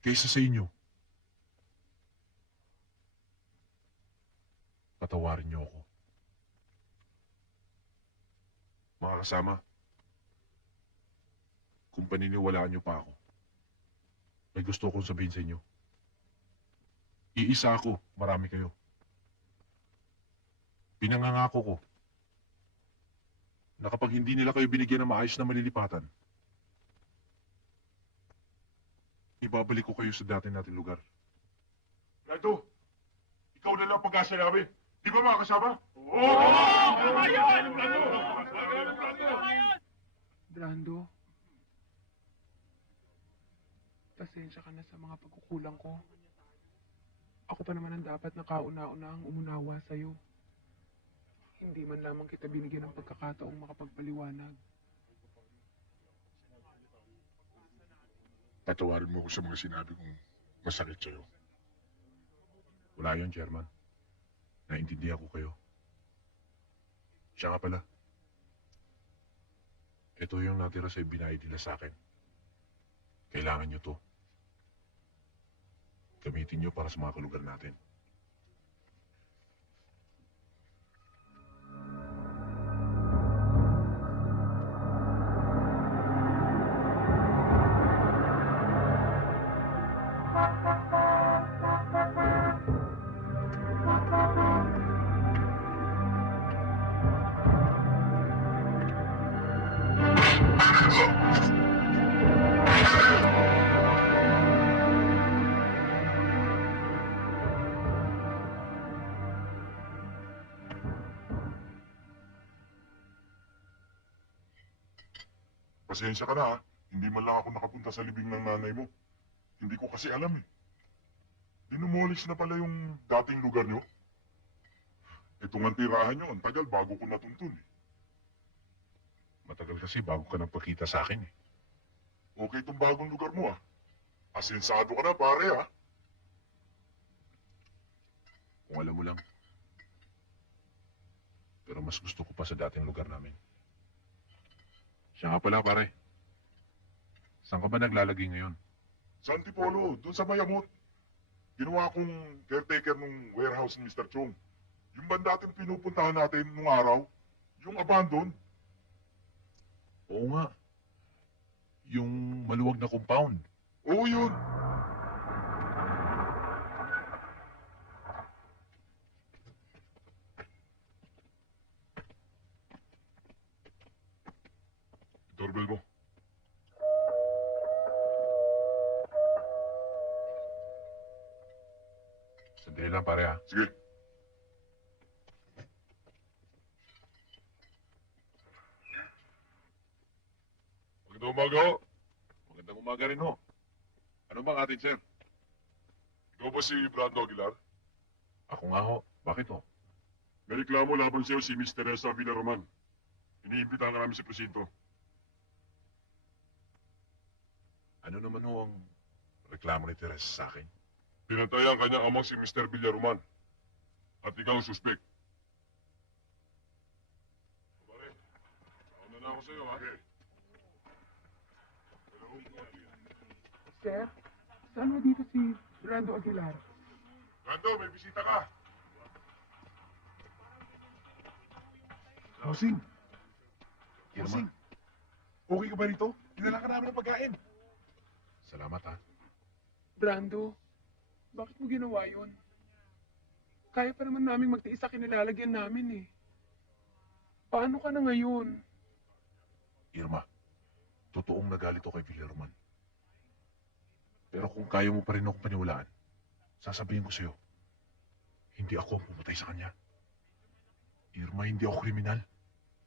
kaysa sa inyo, patawarin niyo ako. Mga kasama, kung paniniwalaan niyo pa ako, may gusto akong sabihin sa inyo. Iisa ako, marami kayo. Pinangangako ko na kapag hindi nila kayo binigyan ng maayos na malilipatan, ibabalik ko kayo sa dati nating lugar. Brando, ikaw na lang pag-asa namin. Di ba mga kasama? Oo! Brando, pasensya ka na sa mga pagkukulang ko. Ako pa naman ang dapat na kauna-una ang umunawa sa'yo. Hindi man lamang kita binigyan ng pagkakataong makapagpaliwanag. Patawarin mo ko sa mga sinabi kong masakit sa'yo. Wala yun, Chairman. Naintindihan ko kayo. Siya nga pala. Ito yung natira sa ibinayad nila sa akin. Kailangan nyo to. Gamitin nyo para sa mga kalugar natin. Pasensya ka na ha. Hindi man lang ako nakapunta sa libing ng nanay mo. Hindi ko kasi alam eh. Dinumolis na pala yung dating lugar nyo. Itong ang tirahan nyo, ang tagal bago ko natuntun eh. Matagal kasi bago ka nagpakita sa akin eh. Okay itong bagong lugar mo ah. Asensado ka na pare ah. Kung alam mo lang. Pero mas gusto ko pa sa dating lugar namin. Siya nga pala, pare. Saan ka ba naglalagay ngayon? Sa Antipolo, dun sa Mayamot. Ginawa kong caretaker ng warehouse ni Mr. Chong. Yung banda natin pinupuntahan natin nung araw, yung abandon. Oo nga. Yung maluwag na compound. Oo yun. Doorbell mo. Sandali lang, pare ha. Sige. Magandang umaga ho. Magandang umaga rin ho. Ano bang atin, sir? Ikaw ba si Brando Aguilar? Ako nga ho. Bakit ho? May reklamo laban sa'yo si Miss Teresa Villaroman. Iniimbita ka namin sa presinto. Ano naman ho ang reklamo ni Teresa sa akin? Pinantay ang kanyang amang si Mr. Villaroman. At ikaw ang suspect. Pare, sauna na ako sa'yo ha. Okay. Sir, saan mo dito si Brando Aguilar? Brando, may bisita ka. Housing! Housing! Okay ka ba rito? Dinala ka namin ng pagkain. Salamat ha. Brando, bakit mo ginawa yun? Kaya pa naman namin magtiis sa kinilalagyan namin eh. Paano ka na ngayon? Irma, totoong nagalit ako kay Villaroman. Pero kung kaya mo pa rin akong paniwalaan, sasabihin ko sa'yo, hindi ako ang pumatay sa kanya. Irma, hindi ako kriminal.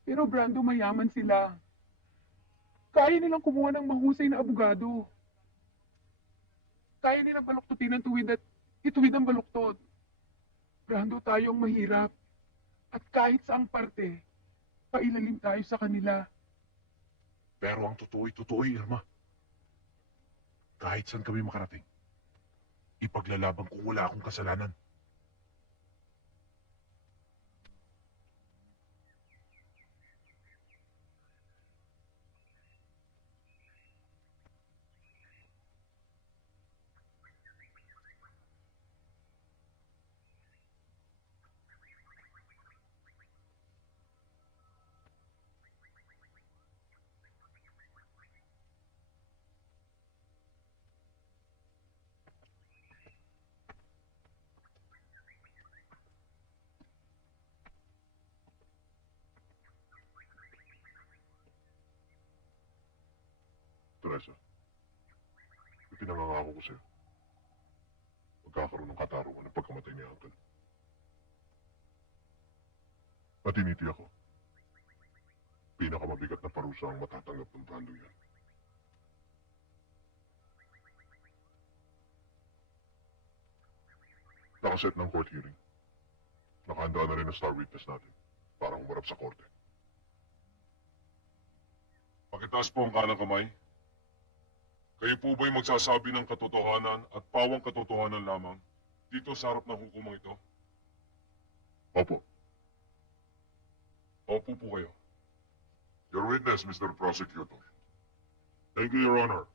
Pero Brando, mayaman sila. Kaya nilang kumuha ng mahusay na abogado. Kaya nilang baluktutin ang tuwid at ituwid ang baluktot. Brando, tayo ang mahirap. At kahit saang parte, pailalim tayo sa kanila. Pero ang totoo, Irma. Kahit saan kami makarating, ipaglalaban kung wala akong kasalanan. Teresa, ipinangangako ko sa'yo. Magkakaroon ng katarungan ng pagkamatay ni Uncle. Patiniti ako. Pinakamabigat na parusa ang matatanggap ng Brando yan. Nakaset ng court hearing. Nakahanda na rin ang star witness natin para humarap sa korte. Pakitaas po ang kanang kamay. Kayo po ba'y magsasabi ng katotohanan at pawang katotohanan lamang dito sa harap ng hukumang ito? Opo. Opo po kayo. Your witness, Mr. Prosecutor. Thank you, Your Honor.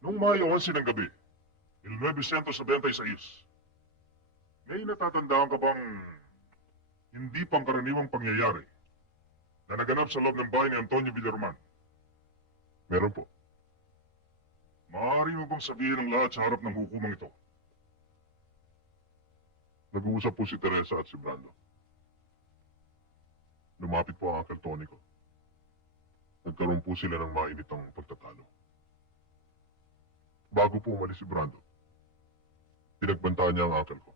Noong Mayo 11 ng gabi, 1976, may natatandaan ka bang hindi pangkaraniwang pangyayari na naganap sa loob ng bahay ni Antonio Villaroman? Meron po. Maaari mo bang sabihin ang lahat sa harap ng hukumang ito? Nag-uusap po si Teresa at si Brando. Lumapit po ang Uncle Tony ko. Nagkaroon po sila ng mainitang pagtatalo. Bago po umalis si Brando, pinagbantaan niya ang uncle ko.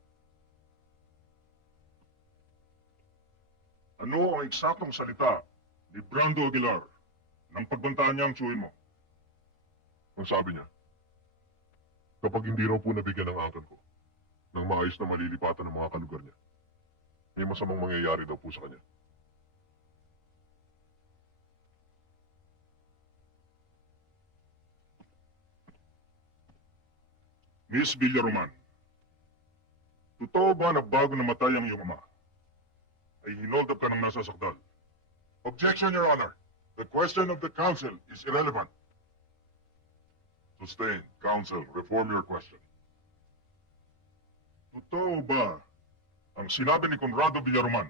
Ano ang eksaktong salita ni Brando Aguilar nang pagbantaan niya ang tsuhin mo? Ang sabi niya, kapag hindi raw po nabigyan ng uncle ko, ng maayos na malilipatan ng mga kalugar niya. May masamang mangyayari daw po sa kanya. Miss Villaroman, totoo ba na bago namatay ang iyong ama, ay hinold up ka ng nasasakdal? Objection, Your Honor. The question of the counsel is irrelevant. Sustained. Counsel, reform your question. Totoo ba ang sinabi ni Conrado Villaroman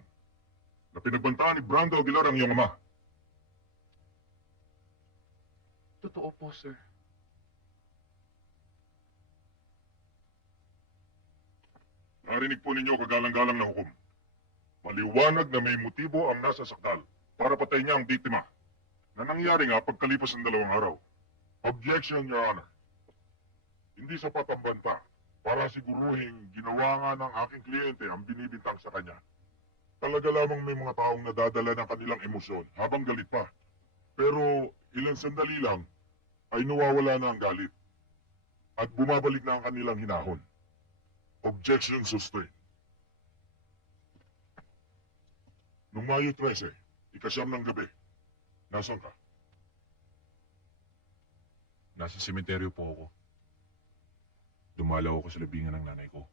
na pinagbantaan ni Brando Aguilar ang iyong ama? Totoo po, sir. Narinig po ninyo kagalang-galang na hukom. Maliwanag na may motibo ang nasasakdal para patayin niya ang biktima na nangyari nga pagkalipas ng 2 araw. Objection, Your Honor. Hindi sapat ang banta para siguruhin ginawa nga ng aking kliyente ang binibintang sa kanya. Talaga lamang may mga taong nadadala ng kanilang emosyon habang galit pa. Pero ilang sandali lang ay nawawala na ang galit at bumabalik na ang kanilang hinahon. Objection sustained. Noong Mayo 13, 9 ng gabi, nasaan ka? Nasa sementeryo po ako. Dumalaw ako sa libingan ng nanay ko.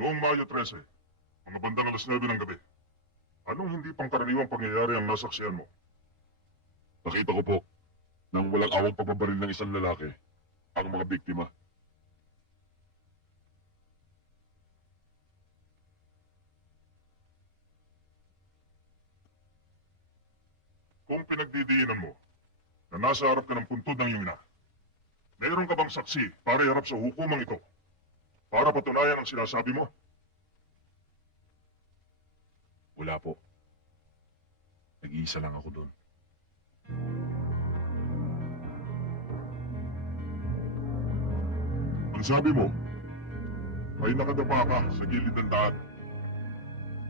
Noong Mayo 13, mga bandang 9 ng gabi, anong hindi pangkaraniwang pangyayari ang nasaksiyan mo? Nakita ko po, nang walang awang pagbabaril ng isang lalaki, ang mga biktima. Kung pinagdidiinan mo na nasa harap ka ng puntod ng iyong ina, mayroon ka bang saksi para iharap sa hukumang ito para patunayan ang sinasabi mo? Wala po. Nag-iisa lang ako doon. Ang sabi mo ay nakadapa ka sa gilid ng daan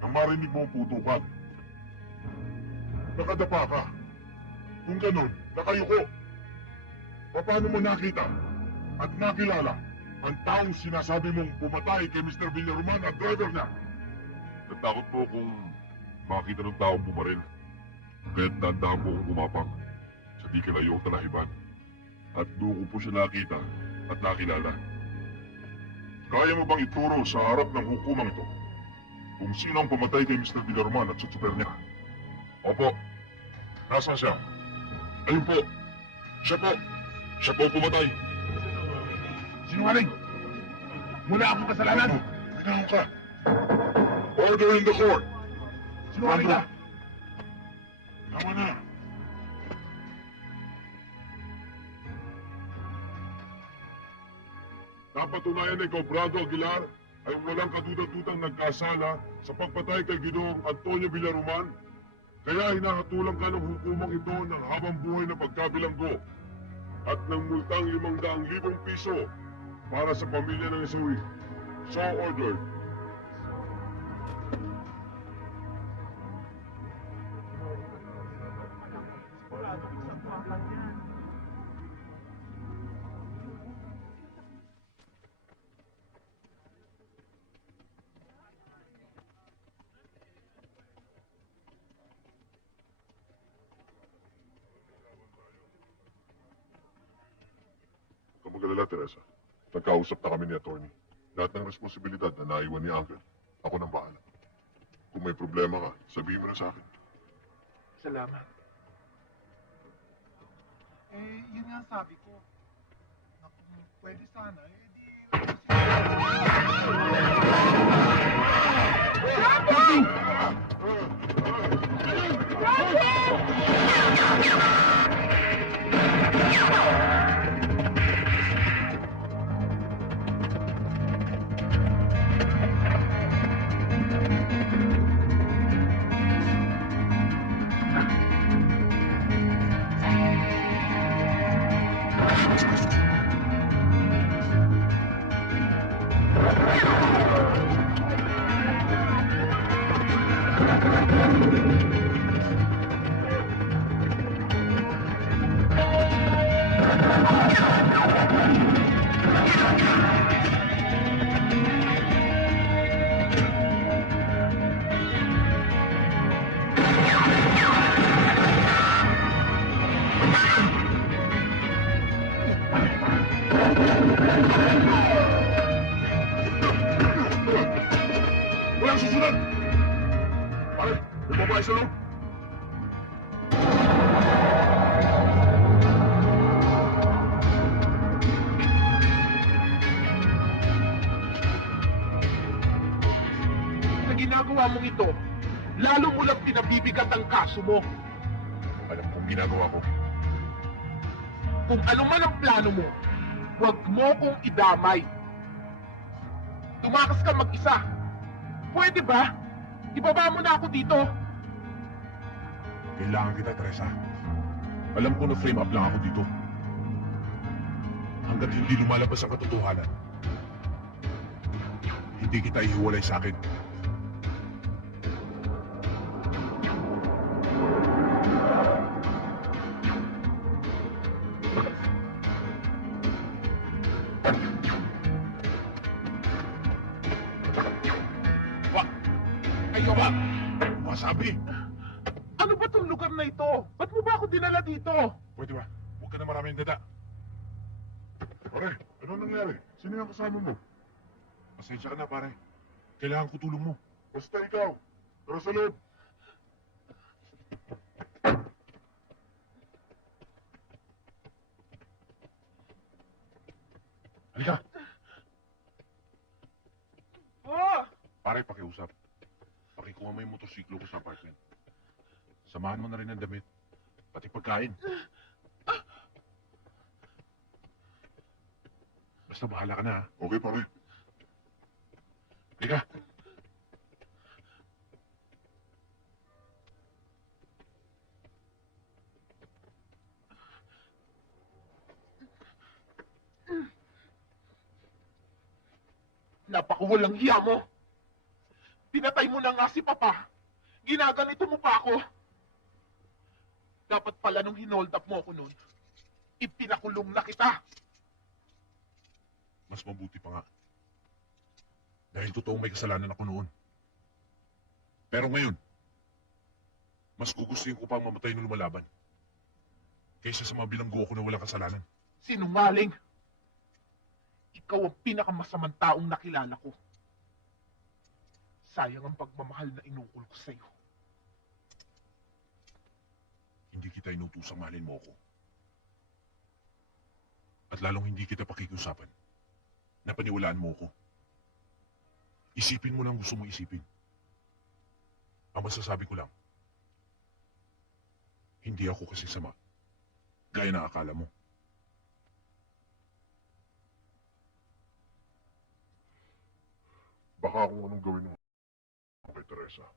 nang marinig mo ang putukan. Nakadapa ka. Kung ganun, nakayuko. Paano mo nakita at nakilala ang taong sinasabi mong pumatay kay Mr. Villaroman at driver niya? Natakot po kung makita ng taong bumaril. Kaya't tandaan po kung umapang sa di kalayong talahiban. At doon ko po siya nakita at nakilala. Kaya mo bang ituro sa harap ng hukumang ito kung sino ang pumatay kay Mr. Villaroman at susuper niya? Opo. Nasaan siya? Ayun po. Siya po. Siya po pumatay. Sinungaling! Wala akong kasalanan! Binaw ka. Order in the court. Sinungaling ka! Tama na. Napatunayan ni Brando Aguilar ay walang kaduda-dudang nagkasala sa pagpatay kay Ginoong Antonio Villaroman. Kaya hinahatulang ka ng hukumang ito ng habang buhay na pagkabilanggo at ng multang 500,000 piso para sa pamilya ng isawi. So ordered. Huwag kang mag-alala, Teresa. Nagkausap na kami ni Atty. Lahat ng responsibilidad na naiwan ni Uncle, ako nang bahala. Kung may problema ka, sabihin mo na sa akin. Salamat. Yun nga sabi ko. Naku, pwede sana, di... tayo sa loob. Sa ginagawa mong ito, lalo mo lang pinabibigat ang kaso mo. Alam kong ginagawa ko. Kung ano man ang plano mo, huwag mo kong idamay. Tumakas ka mag-isa. Pwede ba? Ibaba mo na ako dito. Kailangan kita, Teresa. Alam ko na frame up lang ako dito. Hanggat hindi lumalabas ang katotohanan, hindi kita ihiwalay sa akin. Ayaw ba? Masabi! Ano ba tong lugar na ito? Ba't mo ba ako dinala dito? Pwede ba? Huwag ka na maraming dada. Pare, ano nangyari? Sino yung kasama mo? Pasensya ka na, pare. Kailangan ko tulong mo. Basta ikaw. Tara sa loob. Halika! Oh! Pare, pakiusap. Pakikuha mo yung motorsiklo ko sa apartment. Samahan mo na rin ang damit. Pati pagkain. Basta bahala ka na, ha? Okay, pare. Halika! Napakawalang hiya mo! Pinatay mo na nga si Papa. Ginaganito mo pa ako. Dapat pala nung hinold up mo ako noon, ipinakulong na kita. Mas mabuti pa nga. Dahil totoong may kasalanan ako noon. Pero ngayon, mas gugustuhin ko pang mamatay nung lumalaban. Kaysa sa mga bilanggo ko na walang kasalanan. Sinungaling! Ikaw ang pinakamasamang taong nakilala ko. Sayang ang pagmamahal na inukol ko sa'yo. Hindi kita inutusang mahalin mo ako. At lalong hindi kita pakikiusapan. Napaniwalaan mo ako. Isipin mo lang gusto mo isipin. Ang masasabi ko lang, hindi ako kasi sama. Gaya na akala mo. Baka kung anong gawin mo kay Teresa.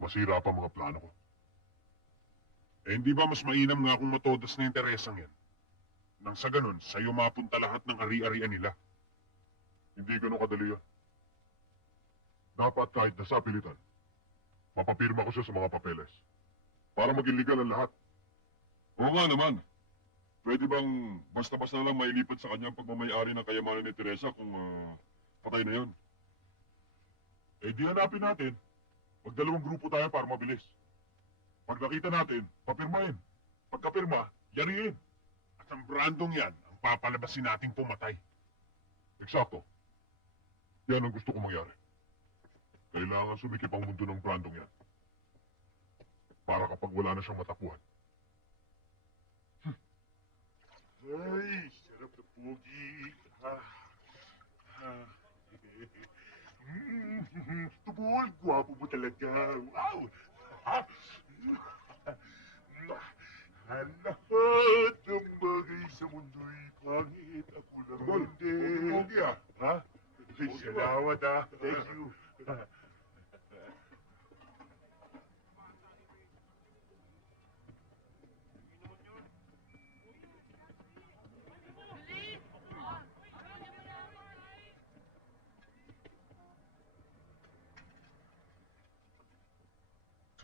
Masira pa mga plano ko. Eh hindi ba mas mainam nga kung matodas na yung Teresang yan? Nang sa ganun, sa'yo mapunta lahat ng ari-arian nila. Hindi ganun kadali yan. Dapat kahit nasa pilitan, mapapirma ko siya sa mga papeles. Para maging legal ang lahat. Oo nga naman. Pwede bang basta-basta lang mailipat sa kanya ang pagmamayari ng kayamanan ni Teresa kung patay na yon? Eh di hanapin natin. Magdalawang grupo tayo para mabilis. Pag nakita natin, papirmahin. Pagkapirma, yariin. At ang brandong yan, ang papalabasin nating pumatay. Eksakto. Yan ang gusto ko mangyari. Kailangan sumikip ang mundo ng brandong yan. Para kapag wala na siyang matapuhan. Ay, sarap na pogi. Tubol, gwapo mo talaga. Wow! Lahat ng bagay sa mundo'y pangit. Ako lang Tubol, hindi. pogi ah. Ha? Ay, salamat ah. Thank you.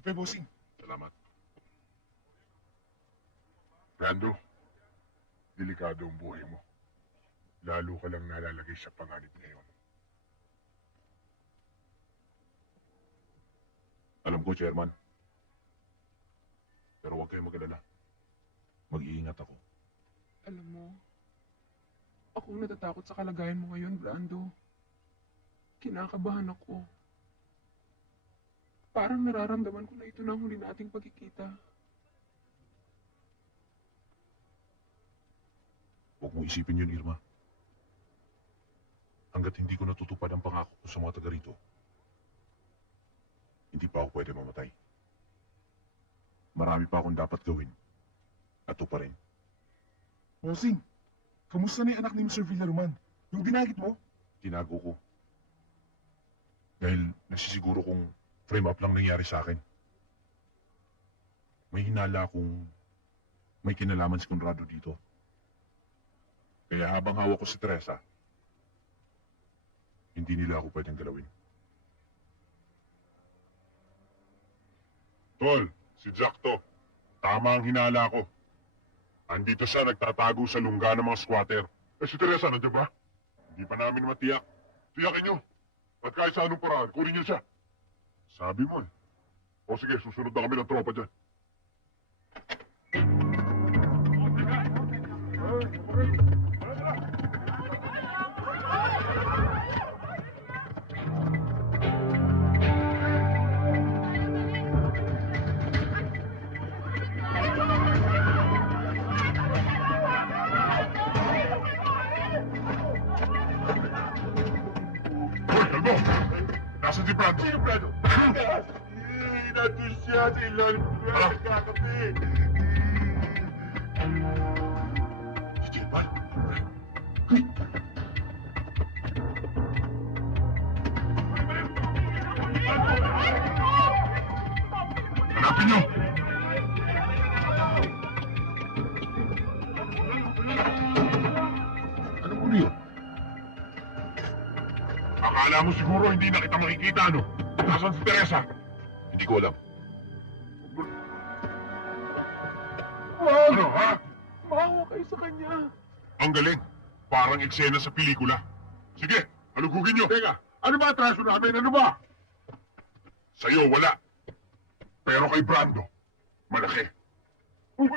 Kape, bossing. Salamat. Brando, delikado ang buhay mo. Lalo ka lang nalalagay sa panganib ngayon. Alam ko, Chairman. Pero huwag kayong mag-alala. Mag-iingat ako. Alam mo, ako ang natatakot sa kalagayan mo ngayon, Brando. Kinakabahan ako. Parang nararamdaman ko na ito na ang huli nating pagkikita. Huwag mo isipin yun, Irma. Hanggat hindi ko natutupad ang pangako ko sa mga taga rito, hindi pa ako pwede mamatay. Marami pa akong dapat gawin. At ito pa rin. Bossing, kamusta na yung anak ni Mr. Villaroman? Yung binagit mo? Tinago ko. Dahil nasisiguro kong frame up lang nangyari sa akin. May hinala akong may kinalaman si Conrado dito. Kaya habang hawak ko si Teresa, hindi nila ako pwedeng galawin. Tol, si Jack to. Tama ang hinala ko. Andito siya nagtatago sa lungga ng mga squatter. Eh si Teresa, nandiyan ba? Hindi pa namin matiyak. Tiyakin nyo. At kahit sa anong paraan, kunin niyo siya. Sabi mo eh. O sige, susunod na kami ng tropa dyan. Hoy, kalbo! Nasaan si Brando? Sino Brando? Nandun siya sa ilalim ng nagkakape. Si Gilbert? Hanapin nyo! Anong uli yun? Akala mo siguro hindi na kita makikita, no? Nasaan si Teresa? Hindi ko alam. Wag! Ano, ha? Maawa kayo sa kanya. Ang galing. Parang eksena sa pelikula. Sige, alugugin nyo. Teka, ano ba atraso namin? Ano ba? Sa'yo, wala. Pero kay Brando, malaki. Uy,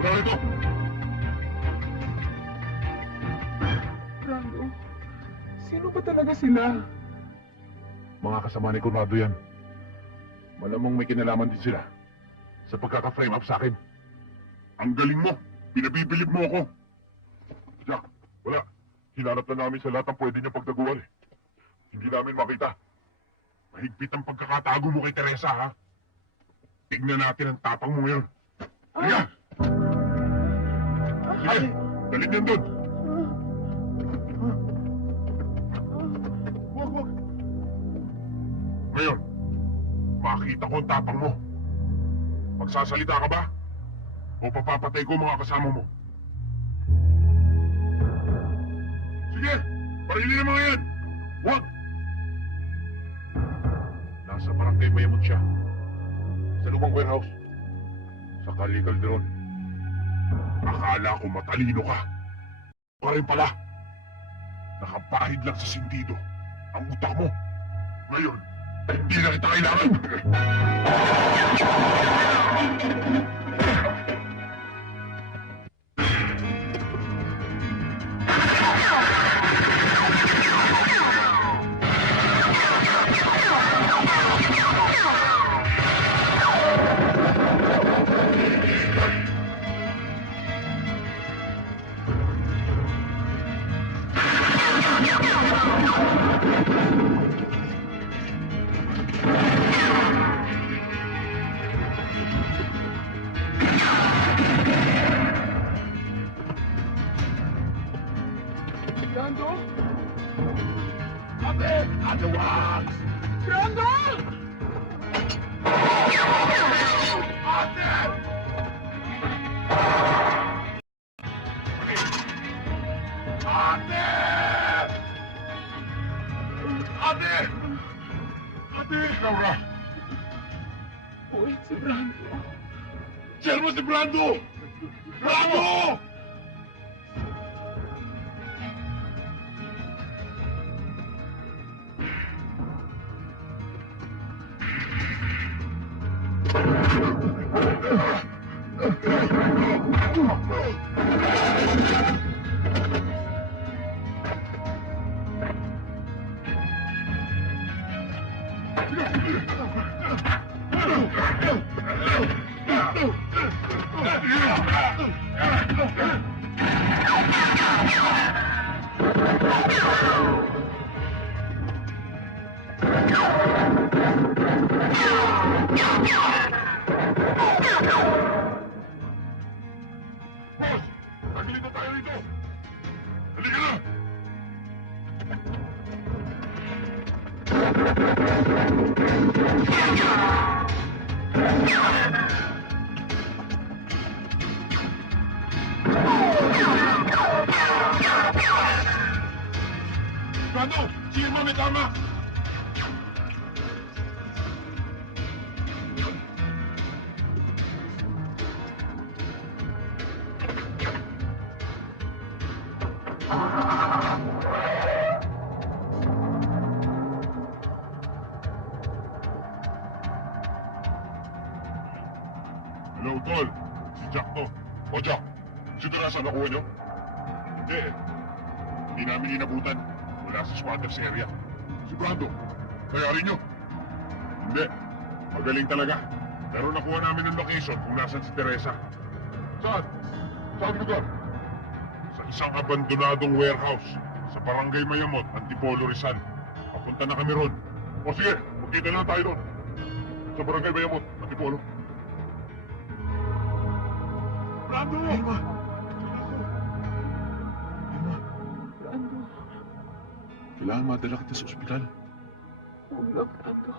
wala nito. Brando, sino ba talaga sila? Mga kasama ni Conrado yan. Malamang may kinalaman din sila sa pagkaka-frame up sa akin. Ang galing mo. Pinabibilib mo ako. Jack, wala. Hinanap na namin sa lahat ng pwede niyang pagtaguan eh. Hindi namin makita. Mahigpit ang pagkakatago mo kay Teresa, ha? Tignan natin ang tapang mo ngayon. Halika! Sige, dalhin yan doon. Wag. Ngayon, makita ko ang tapang mo. Magsasalita ka ba? O papapatay ko mga kasama mo? Sige, parilin ang mga yan. Huwag! Nasa barangay Mayamot siya. Sa lumang warehouse. Sa Kali Calderon. Akala ko matalino ka. Pa rin pala. Nakabahid lang sa sindido ang utak mo. Ngayon, hindi na kita kailangan. Brando? Ate, wag! Brando! Ate! Ate! Ate! Laura! Uy, si Brando. Diyan mo si Brando! Brando! Boss! Tagilid na tayo rito! Halika na! Brando! Si Irma may tama! Hello, Tol. Si Jack to. O, Jack. Si Teresa, nakuha niyo? Hindi eh. Hindi namin inabutan. Wala sa squatters area. Si Brando. Kayari niyo? Hindi. Magaling talaga. Pero nakuha namin ang location kung nasan si Teresa. Saan? Saan lugar? Sa isang abandonadong warehouse. Sa Barangay Mayamot, Antipolo, Rizal. Papunta na kami ron. O sige, magkita na tayo doon. Sa Barangay Mayamot, Antipolo. Brando! Irma! Irma! Brando, Kailangan madala kita sa ospital. huwag na, Brando.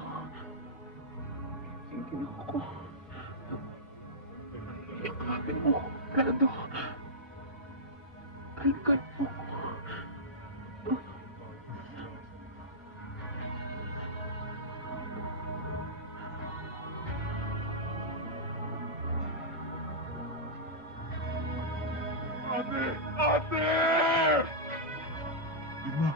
Sige na ako. Yakapin mo, Brando. Halikan mo. Ate! Ate! Irma!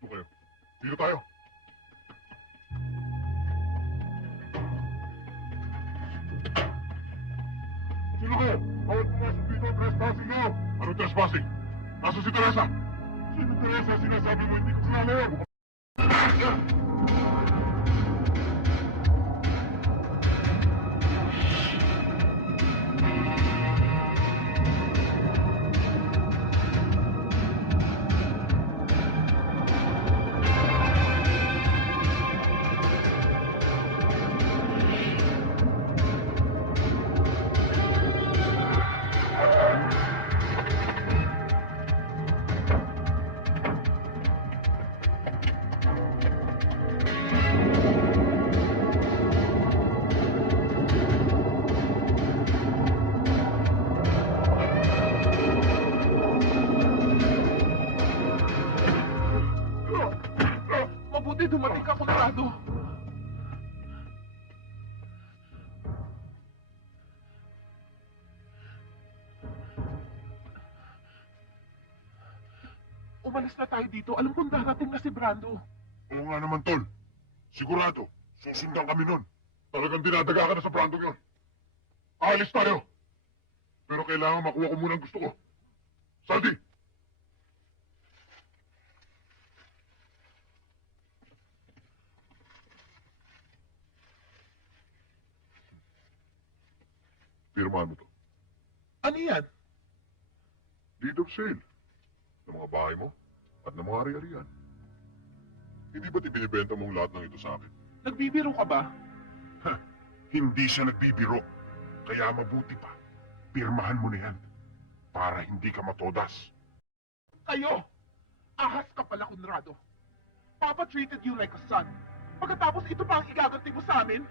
Ito kayo. Dito tayo. Sino kayo? Bawat pumasok dito, trespassing na! Ano trespassing? Nasa si Teresa? Sino Teresa? Sinasabi mo hindi ko kilala yan! Mabuti dumating ka, Colorado. Umalis na tayo dito. Alam kong darating na si Brando. Oo nga naman, Tol. Sigurado, susundan kami nun. Talagang dinadaga ka na sa brandong yun. Aalis tayo. Pero kailangan makuha ko muna ang gusto ko. Saldi! Pirmahan mo to. Ano yan? Deed of sale. Ng mga bahay mo at ng mga ari-arian. Hindi ba't ibinibenta mo ang lahat ng ito sa akin? Nagbibiro ka ba? Hindi siya nagbibiro. Kaya mabuti pa, pirmahan mo na yan para hindi ka matodas. Kayo! Ahas ka pala, Conrado. Papa treated you like a son. Pagkatapos ito pa ang igaganti mo sa amin?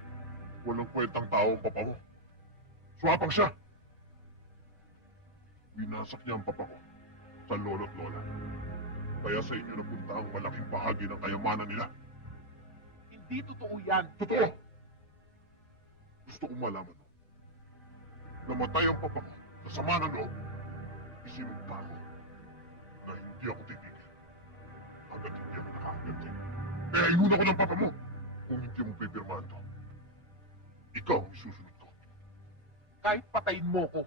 Walang kwentang tao ang papa mo. Swapang siya. Winasak niya ang papa ko sa lolo't lola. Kaya sa inyo napunta ang malaking bahagi ng kayamanan nila. Hindi totoo yan. Totoo! Gusto kong malaman mo. Namatay ang papa ko sa sama ng loob. Isinumpa ko na hindi ako titigil hanggat hindi ako nakakaganti. Kaya inuna ko ng papa mo. Kung hindi mo pipirmahan to, ikaw ang susunod ko. Kahit patayin mo ko,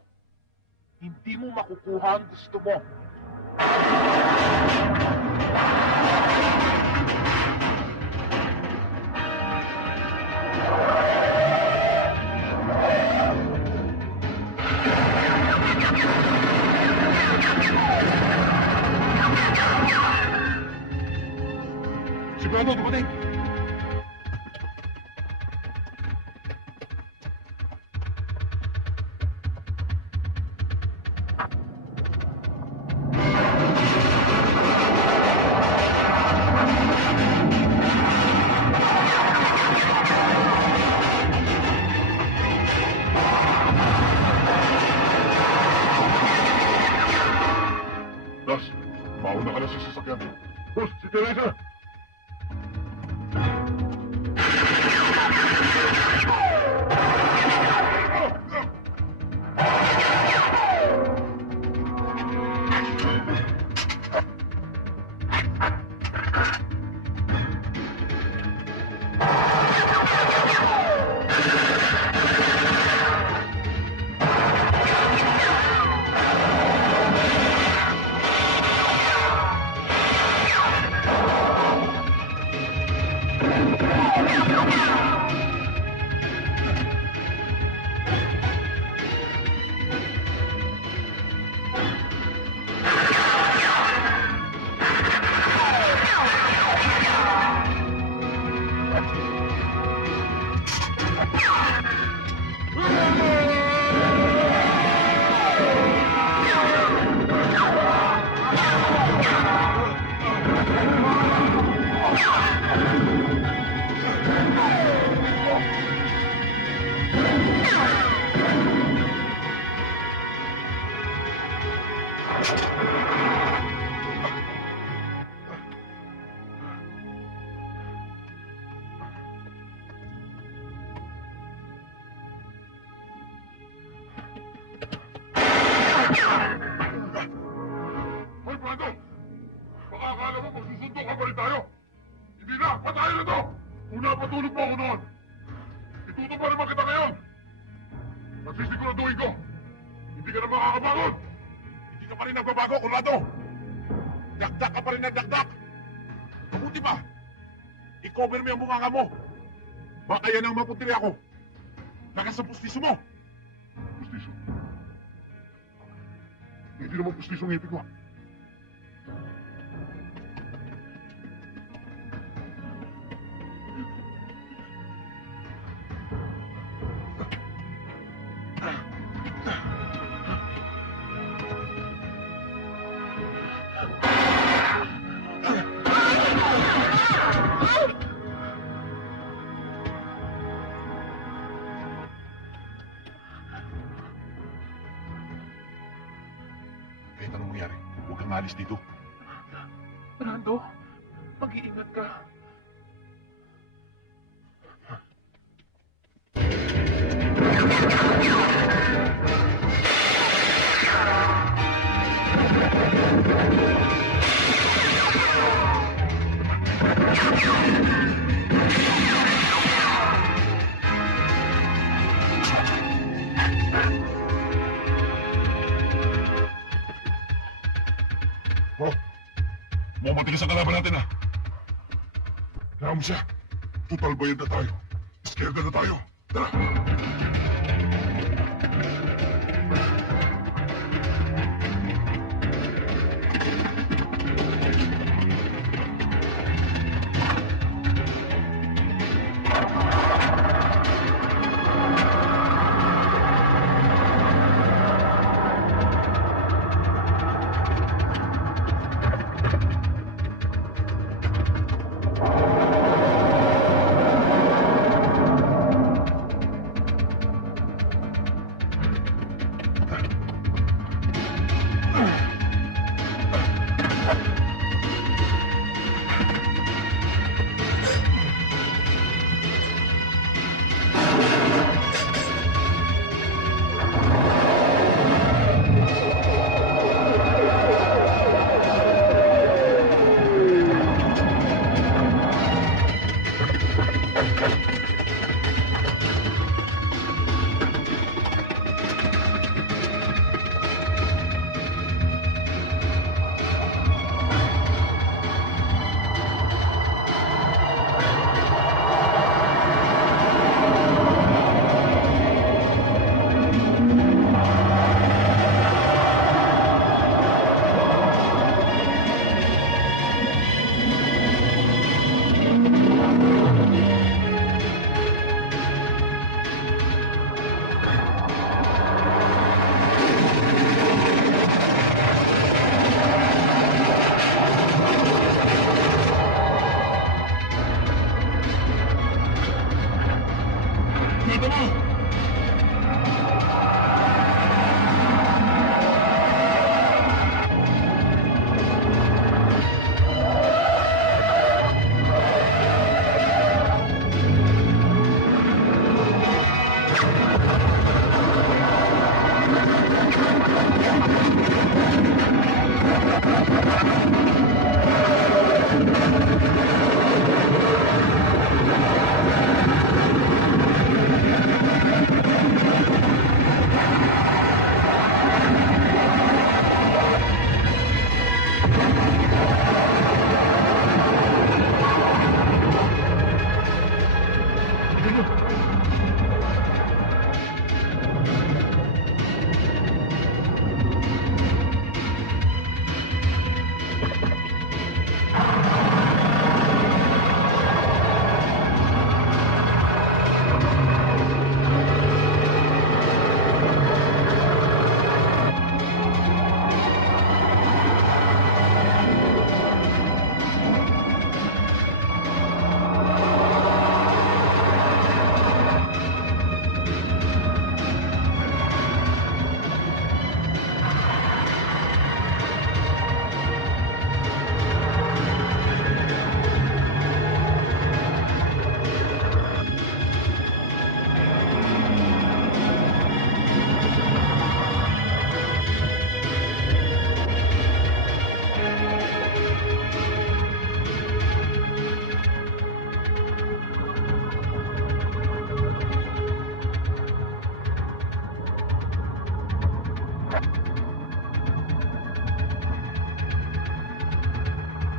hindi mo makukuha ang gusto mo. Sigurado, dumating! Das, mauna ka na sa sasakyan. Boss, si Teresa! Hoy, Brando! Baka akala mo magsusundo ka pa rin tayo! Hindi na! Patayin na to! Kung napatulog mo ako noon, itutumpa naman kita ngayon! At sisiguraduhin ko, hindi ka na makakabangon! Hindi ka pa rin nagbabago, Conrado! Dakdak ka pa rin ng dakdak! Mabuti pa! I-cover mo yung bunganga mo! Baka yan ang maputiri ako! Lakas sa pustiso mo! Pustiso. Hindi naman pustiso ang ibig ko. Kahit anong mangyari, huwag kang alis dito. Fernando, mag-iingat ka. Bro, mukhang matigas ang kalaban natin ah. Kaya mo siya. Total bayad na tayo. Scared na tayo. Tara!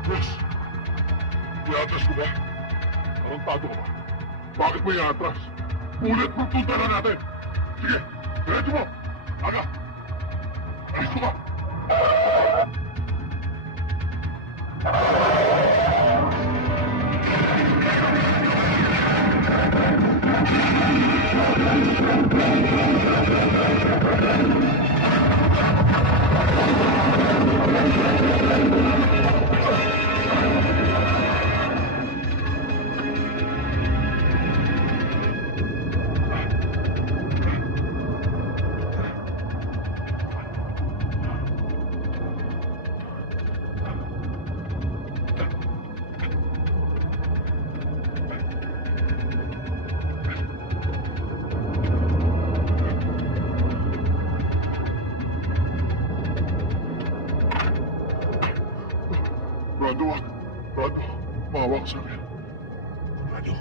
Boss, iatras ko ba? Tarantado ka ba? Bakit mo iatras? Ulit mo punta na natin! Sige, diretso mo! Aga! Alis ko ba? Brando, wag. Brando, maawa ka sa akin. Brando,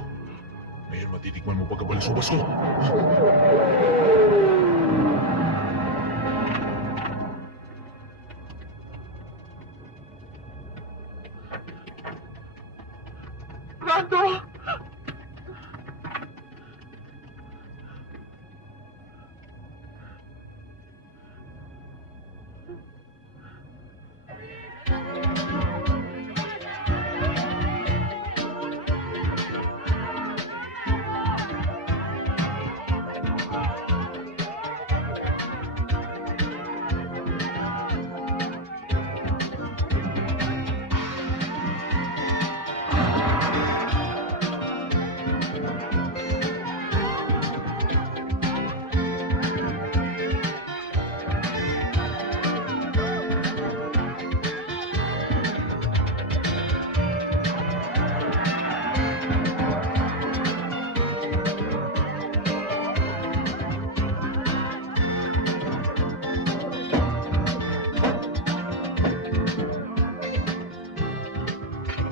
ngayon matitikman mo pagkabalusubas ko. Brando!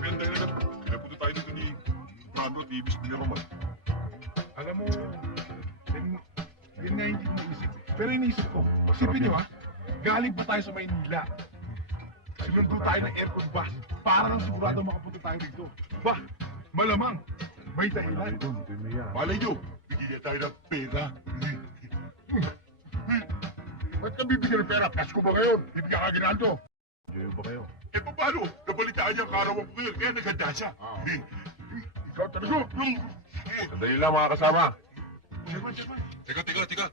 Ang dahilan na pinapunta tayo dito ni Brando at Ibis ni Roman. Alam mo, yun nga hindi ko naisip. Pero iniisip ko, isipin nyo ha, galing pa tayo sa Maynila. Sinundo tayo ng airport bus para lang sigurado makapunta tayo dito. Bah, malamang, may dahilan. Malay nyo, bigyan tayo ng pera. Ba't ka bibigyan ng pera? Pasko ba kayo? Bibigyan ka ginaldo. Enjoy ba kayo? Eh paano? Nabalitaan niya ang karawang ko yun, kaya naganda siya. Ikaw talaga. Sandali lang mga kasama. Sherman. Teka.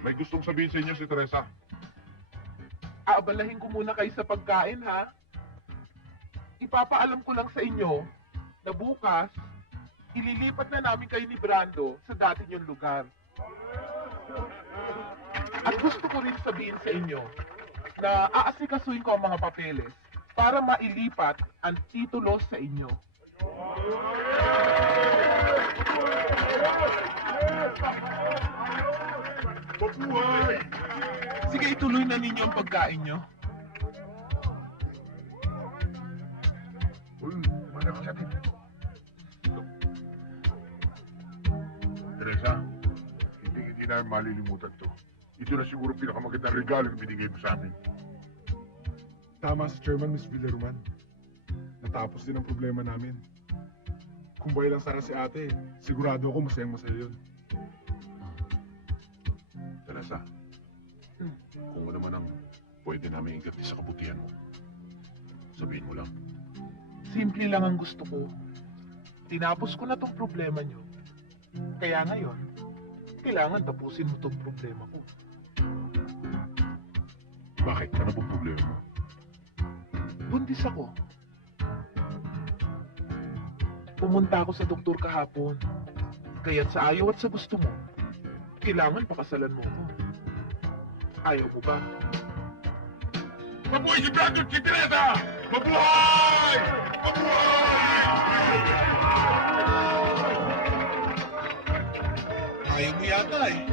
May gustong sabihin sa inyo si Teresa. Aabalahin ko muna kayo sa pagkain, ha? Ipapaalam ko lang sa inyo na bukas, ililipat na namin kayo ni Brando sa dati niyong lugar. At gusto ko rin sabihin sa inyo na aasikasuhin ko ang mga papeles para mailipat ang titulo sa inyo. Mabuhay! Sige, ituloy na ninyo ang pagkain nyo. Uy, manap siya din. Teresa, hindi namin malilimutan to. Ito na siguro pinakamagandang regalo na binigay mo sa amin. Tama si Chairman Miss Villaruman. Natapos din ang problema namin. Kung bay lang sana si ate, sigurado ako masayang-masaya yun. Teresa, kung ano man ang pwede namin iganti sa kabutihan mo, sabihin mo lang. Simple lang ang gusto ko. Tinapos ko na tong problema nyo. Kaya ngayon, kailangan tapusin mo tong problema ko. Bakit? Ano pong problema mo? Buntis ako. Pumunta ako sa doktor kahapon. Kaya't sa ayaw at sa gusto mo, kailangan pakasalan mo ako. Ayaw mo ba? Mabuhay si Brando at si Teresa! Mabuhay! Mabuhay! Ayaw mo yata eh.